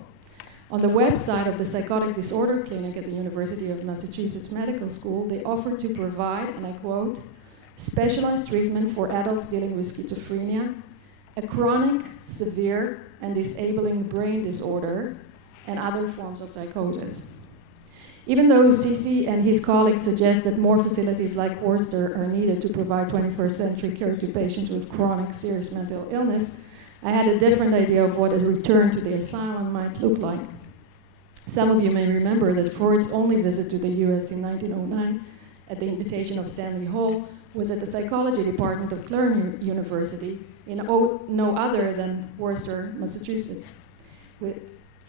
On the website of the Psychotic Disorder Clinic at the University of Massachusetts Medical School, they offer to provide, and I quote, specialized treatment for adults dealing with schizophrenia, a chronic, severe, and disabling brain disorder, and other forms of psychosis. Even though Sisi and his colleagues suggest that more facilities like Worcester are needed to provide 21st century care to patients with chronic, serious mental illness, I had a different idea of what a return to the asylum might look like. Some of you may remember that Freud's only visit to the US in 1909, at the invitation of Stanley Hall, was at the psychology department of Claremont University in no other than Worcester, Massachusetts.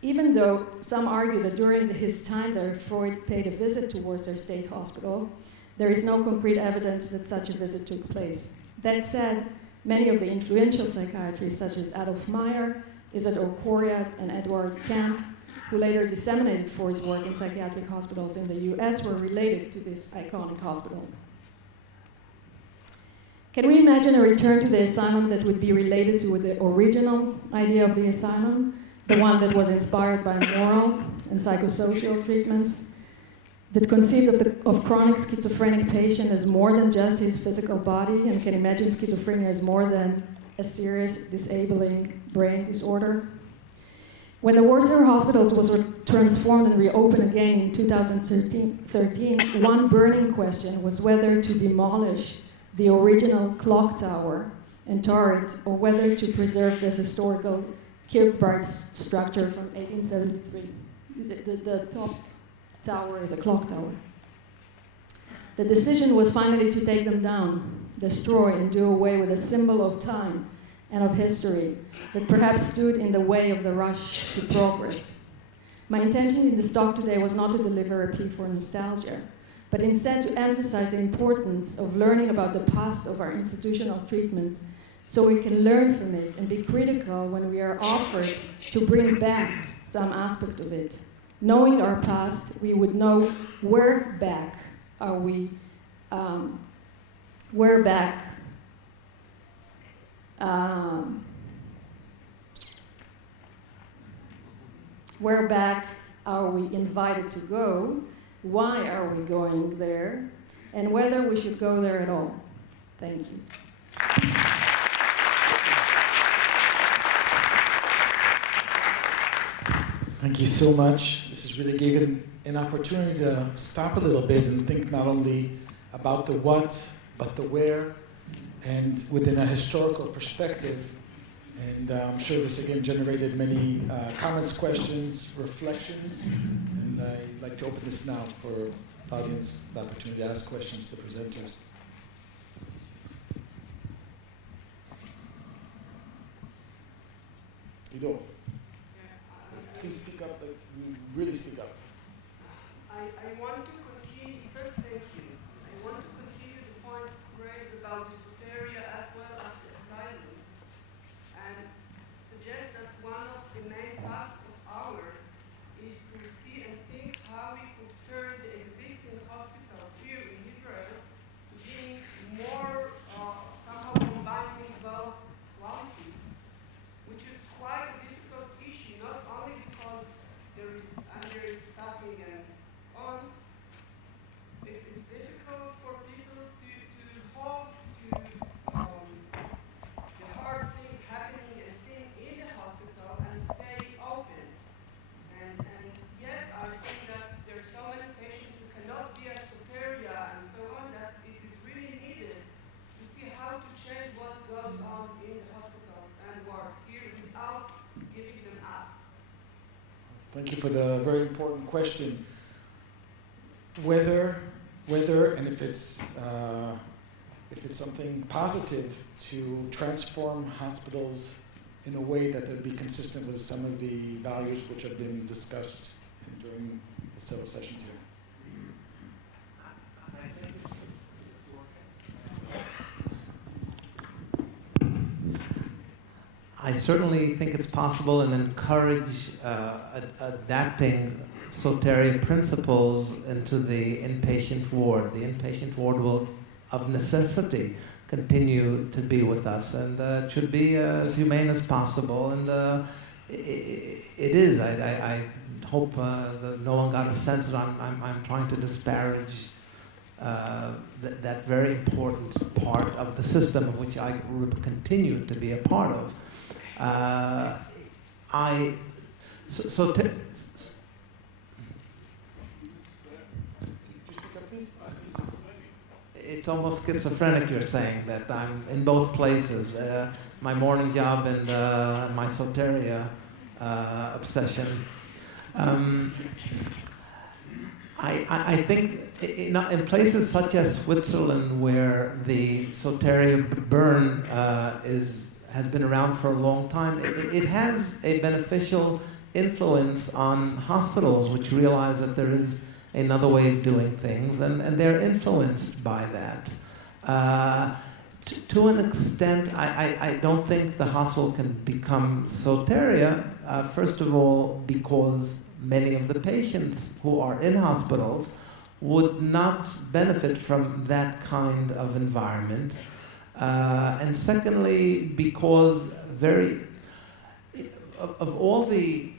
Even though some argue that during his time there, Freud paid a visit to Worcester State Hospital, there is no concrete evidence that such a visit took place. That said, many of the influential psychiatrists, such as Adolf Meyer, Isidor Coriat, and Edward Camp, who later disseminated Freud's work in psychiatric hospitals in the US, were related to this iconic hospital. Can we imagine a return to the asylum that would be related to the original idea of the asylum? The one that was inspired by moral and psychosocial treatments, that conceived of chronic schizophrenic patient as more than just his physical body and can imagine schizophrenia as more than a serious disabling brain disorder. When the Worcester hospitals was transformed and reopened again in 2013, one burning question was whether to demolish the original clock tower and turret, or whether to preserve this historical Kirkbride structure from 1873. The top tower is a clock tower. The decision was finally to take them down, destroy, and do away with a symbol of time and of history that perhaps stood in the way of the rush to progress. My intention in this talk today was not to deliver a plea for nostalgia, but instead to emphasize the importance of learning about the past of our institutional treatments, so we can learn from it and be critical when we are offered to bring back some aspect of it. Knowing our past, we would know where back are we, where back are we invited to go, why are we going there, and whether we should go there at all. Thank you. Thank you so much. This has really given an opportunity to stop a little bit and think not only about the what, but the where, and within a historical perspective. And I'm sure this again generated many comments, questions, reflections. And I'd like to open this now for the audience, the opportunity to ask questions to the presenters. Guido. Please speak up, really speak up. I want to continue, first thank you. I want to continue the points raised about the soteria as well as the asylum, and suggest that one of the main tasks of ours is to see and think how we could turn the existing hospitals here in Israel to being more somehow combining both qualities, which is quite a difficult issue, not only because there is staffing and on. It's difficult for people to hold to the hard things happening as seen in the hospital and stay open. And yet I think that there are so many patients who cannot be at soteria and so on that it is really needed to see how to change what goes on in the hospitals and wards here without giving them up. Thank you for the very important question. Whether and if it's something positive to transform hospitals in a way that would be consistent with some of the values which have been discussed during the several sessions here. I certainly think it's possible and encourage adapting Soteria principles into the inpatient ward. The inpatient ward will, of necessity, continue to be with us, and it should be as humane as possible. And it is. I hope that no one got a sense that I'm trying to disparage that very important part of the system of which I continue to be a part of. It's almost schizophrenic, you're saying, that I'm in both places, my morning job and my Soteria obsession. I think in places such as Switzerland, where the Soteria burn has been around for a long time, it has a beneficial influence on hospitals which realize that there is another way of doing things, and they're influenced by that. To an extent, I don't think the hospital can become Soteria, first of all, because many of the patients who are in hospitals would not benefit from that kind of environment. And secondly, because of all the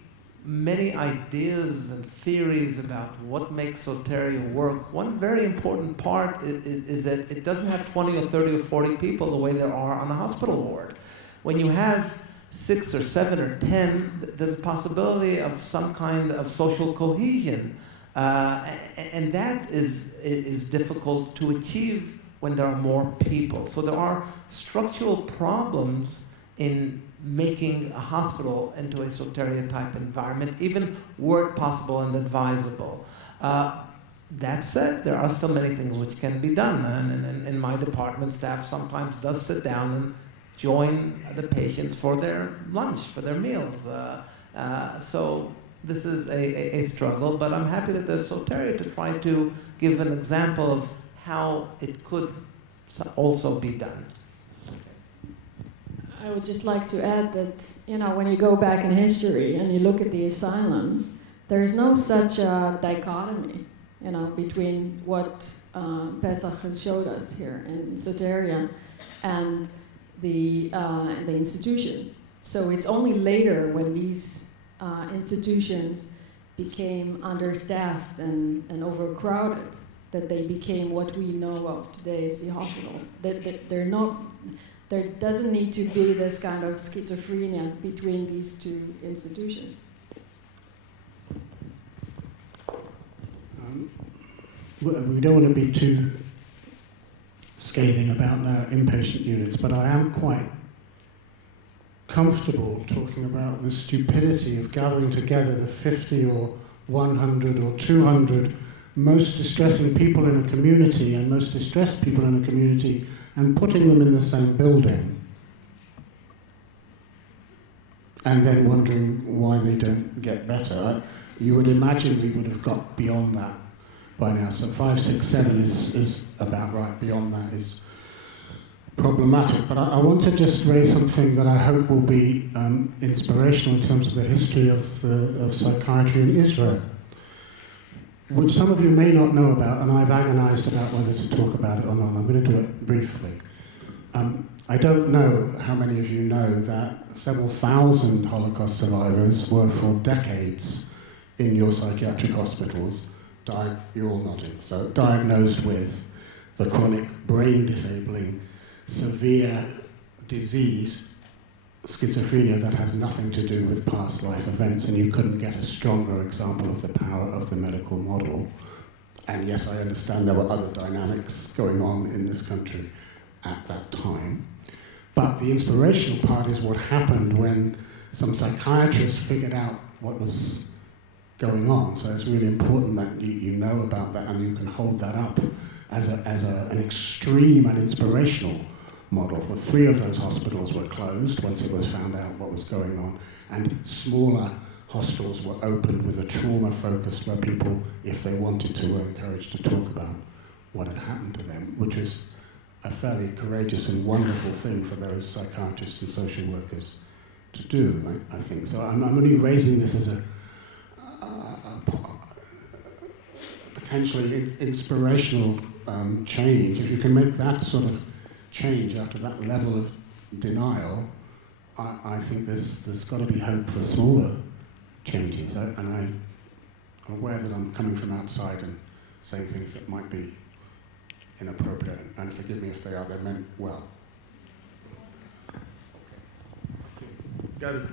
many ideas and theories about what makes Soteria work, one very important part is that it doesn't have 20 or 30 or 40 people the way there are on a hospital ward. When you have 6 or 7 or 10, there's a possibility of some kind of social cohesion. And that is difficult to achieve when there are more people. So there are structural problems in making a hospital into a Soteria type environment, even were it possible and advisable. That said, there are still many things which can be done. And in my department, staff sometimes does sit down and join the patients for their lunch, for their meals. So this is a struggle, but I'm happy that there's Soteria to try to give an example of how it could also be done. I would just like to add that, when you go back in history and you look at the asylums, there is no such dichotomy, between what Pesach has showed us here in Soteria and the institution. So it's only later when these institutions became understaffed and overcrowded that they became what we know of today as the hospitals. They're not. There doesn't need to be this kind of schizophrenia between these two institutions. We don't want to be too scathing about inpatient units, but I am quite comfortable talking about the stupidity of gathering together the 50 or 100 or 200 most distressing people in a community and most distressed people in a community and putting them in the same building and then wondering why they don't get better. You would imagine we would have got beyond that by now. So 5, 6, 7 is about right. Beyond that is problematic. But I want to just raise something that I hope will be inspirational in terms of the history of psychiatry in Israel, which some of you may not know about, and I've agonized about whether to talk about it or not. I'm going to do it briefly. I don't know how many of you know that several thousand Holocaust survivors were for decades in your psychiatric hospitals, you're all nodding, so diagnosed with the chronic brain disabling, severe disease, schizophrenia that has nothing to do with past life events, and you couldn't get a stronger example of the power of the medical model. And yes, I understand there were other dynamics going on in this country at that time. But the inspirational part is what happened when some psychiatrists figured out what was going on. So it's really important that you know about that and you can hold that up as an extreme and inspirational model. For 3 of those hospitals were closed once it was found out what was going on, and smaller hostels were opened with a trauma focus where people, if they wanted to, were encouraged to talk about what had happened to them, which was a fairly courageous and wonderful thing for those psychiatrists and social workers to do, I think. So I'm only raising this as a potentially inspirational change. If you can make that sort of change after that level of denial, I think there's got to be hope for smaller changes. I'm aware that I'm coming from outside and saying things that might be inappropriate, and forgive me if they are, they're meant well. Got it.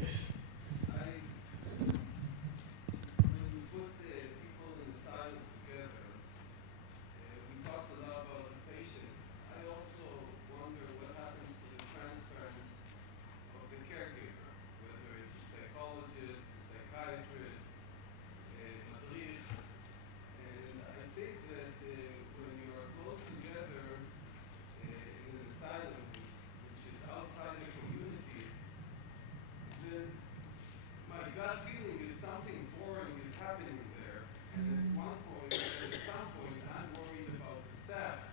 Yes. When you put the people in the silent together, we talked a lot about the patients. I also wonder what happens to the transference of the caregiver, whether it's the psychologist, the psychiatrist, madrid. And I think that when you are close together in an asylum, which is outside the community, then my gut feeling is something boring is happening there. And at some point, I'm worried about the staff.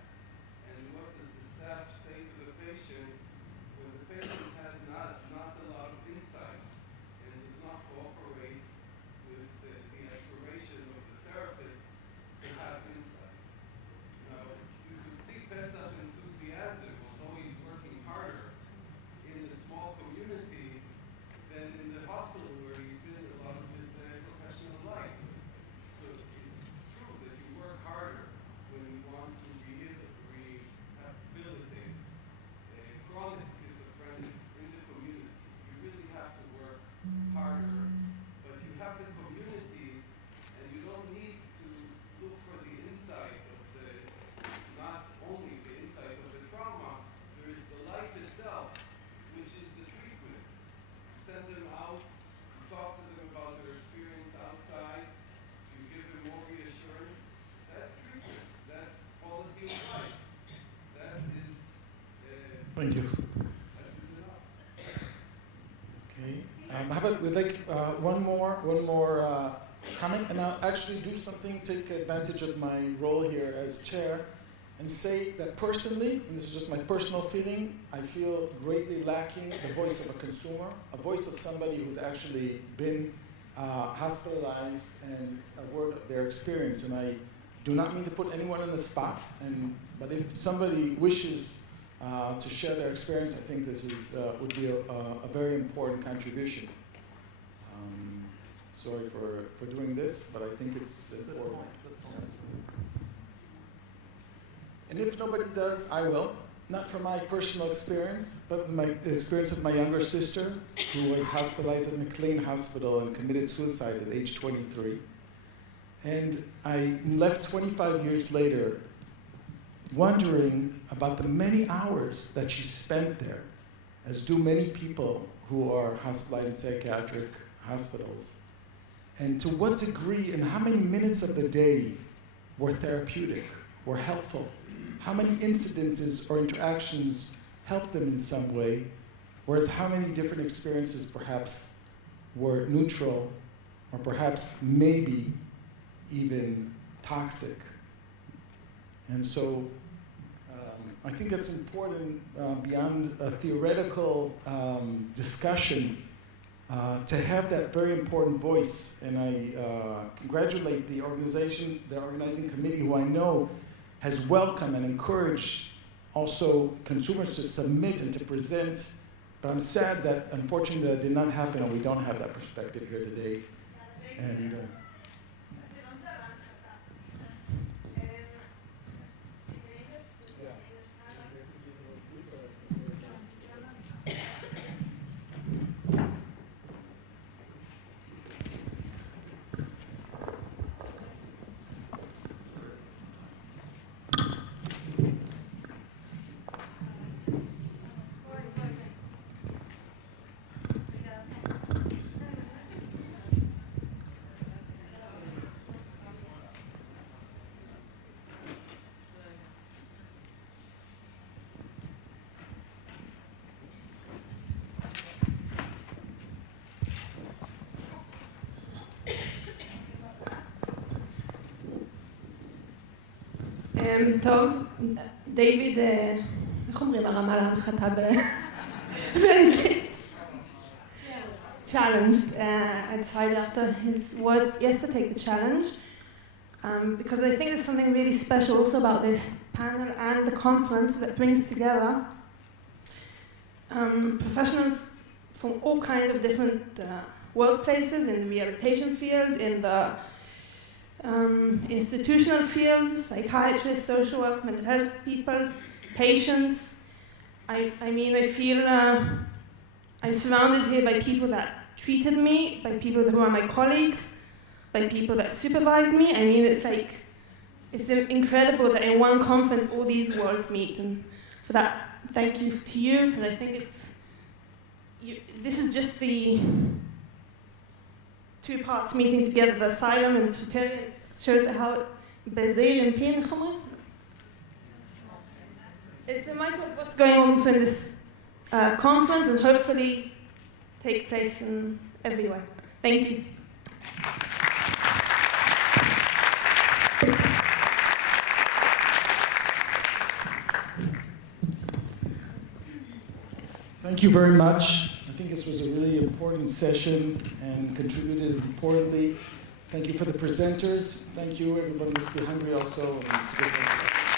And what does the staff say to the patient when the patient has not a lot of insight and does not cooperate with the aspiration of the therapist to have insight? Now, you could see Pesach's enthusiasm, although he's working harder in a small community than in the hospital where he's been a lot of his professional life. So it's true that you work harder when you want to rehabilitate chronic schizophrenics in the community. You really have to work harder, but you have the community, and you don't need to look for the insight of not only the insight of the trauma, there is the life itself, which is the treatment. Send them out, you talk to them about their experience outside, you give them more reassurance. That's treatment. That's quality of life. That is Thank you. that is enough. Okay. How about we'd like one more comment, and I'll actually do something, take advantage of my role here as chair, and say that personally, and this is just my personal feeling, I feel greatly lacking the voice of a consumer, a voice of somebody who's actually been hospitalized and a word of their experience. And I do not mean to put anyone on the spot, but if somebody wishes to share their experience, I think this is would be a very important contribution. Sorry for doing this, but I think it's important. And if nobody does, I will. Not from my personal experience, but my experience of my younger sister, who was hospitalized at McLean Hospital and committed suicide at age 23. And I left 25 years later wondering about the many hours that she spent there, as do many people who are hospitalized in psychiatric hospitals. And to what degree and how many minutes of the day were therapeutic, were helpful. How many incidences or interactions helped them in some way, whereas how many different experiences perhaps were neutral, or perhaps maybe even toxic. And so I think that's important beyond a theoretical discussion to have that very important voice. And I congratulate the organizing committee, who I know has welcomed and encouraged also consumers to submit and to present. But I'm sad that, unfortunately, that did not happen, and we don't have that perspective here today. And טוב, דיוויד, איך אומרים הרמה להנחתה באנגלית? Challenged. I decided after his words, yes, to take the challenge. Because I think there's something really special also about this panel and the conference that brings together professionals from all kinds of different workplaces in the rehabilitation field, in the institutional fields, psychiatrists, social work, mental health people, patients. I mean, I feel I'm surrounded here by people that treated me, by people who are my colleagues, by people that supervised me. I mean, it's incredible that in one conference all these worlds meet. And for that, thank you to you, because I think this is just the two parts meeting together, the asylum and soteria. It shows how bezeir and pain. It's a matter of what's going on also in this conference, and hopefully take place in everywhere. Thank you. thank you very much. I think this was a really important session and contributed importantly. Thank you for the presenters. Thank you. Everybody must be hungry also. And it's good to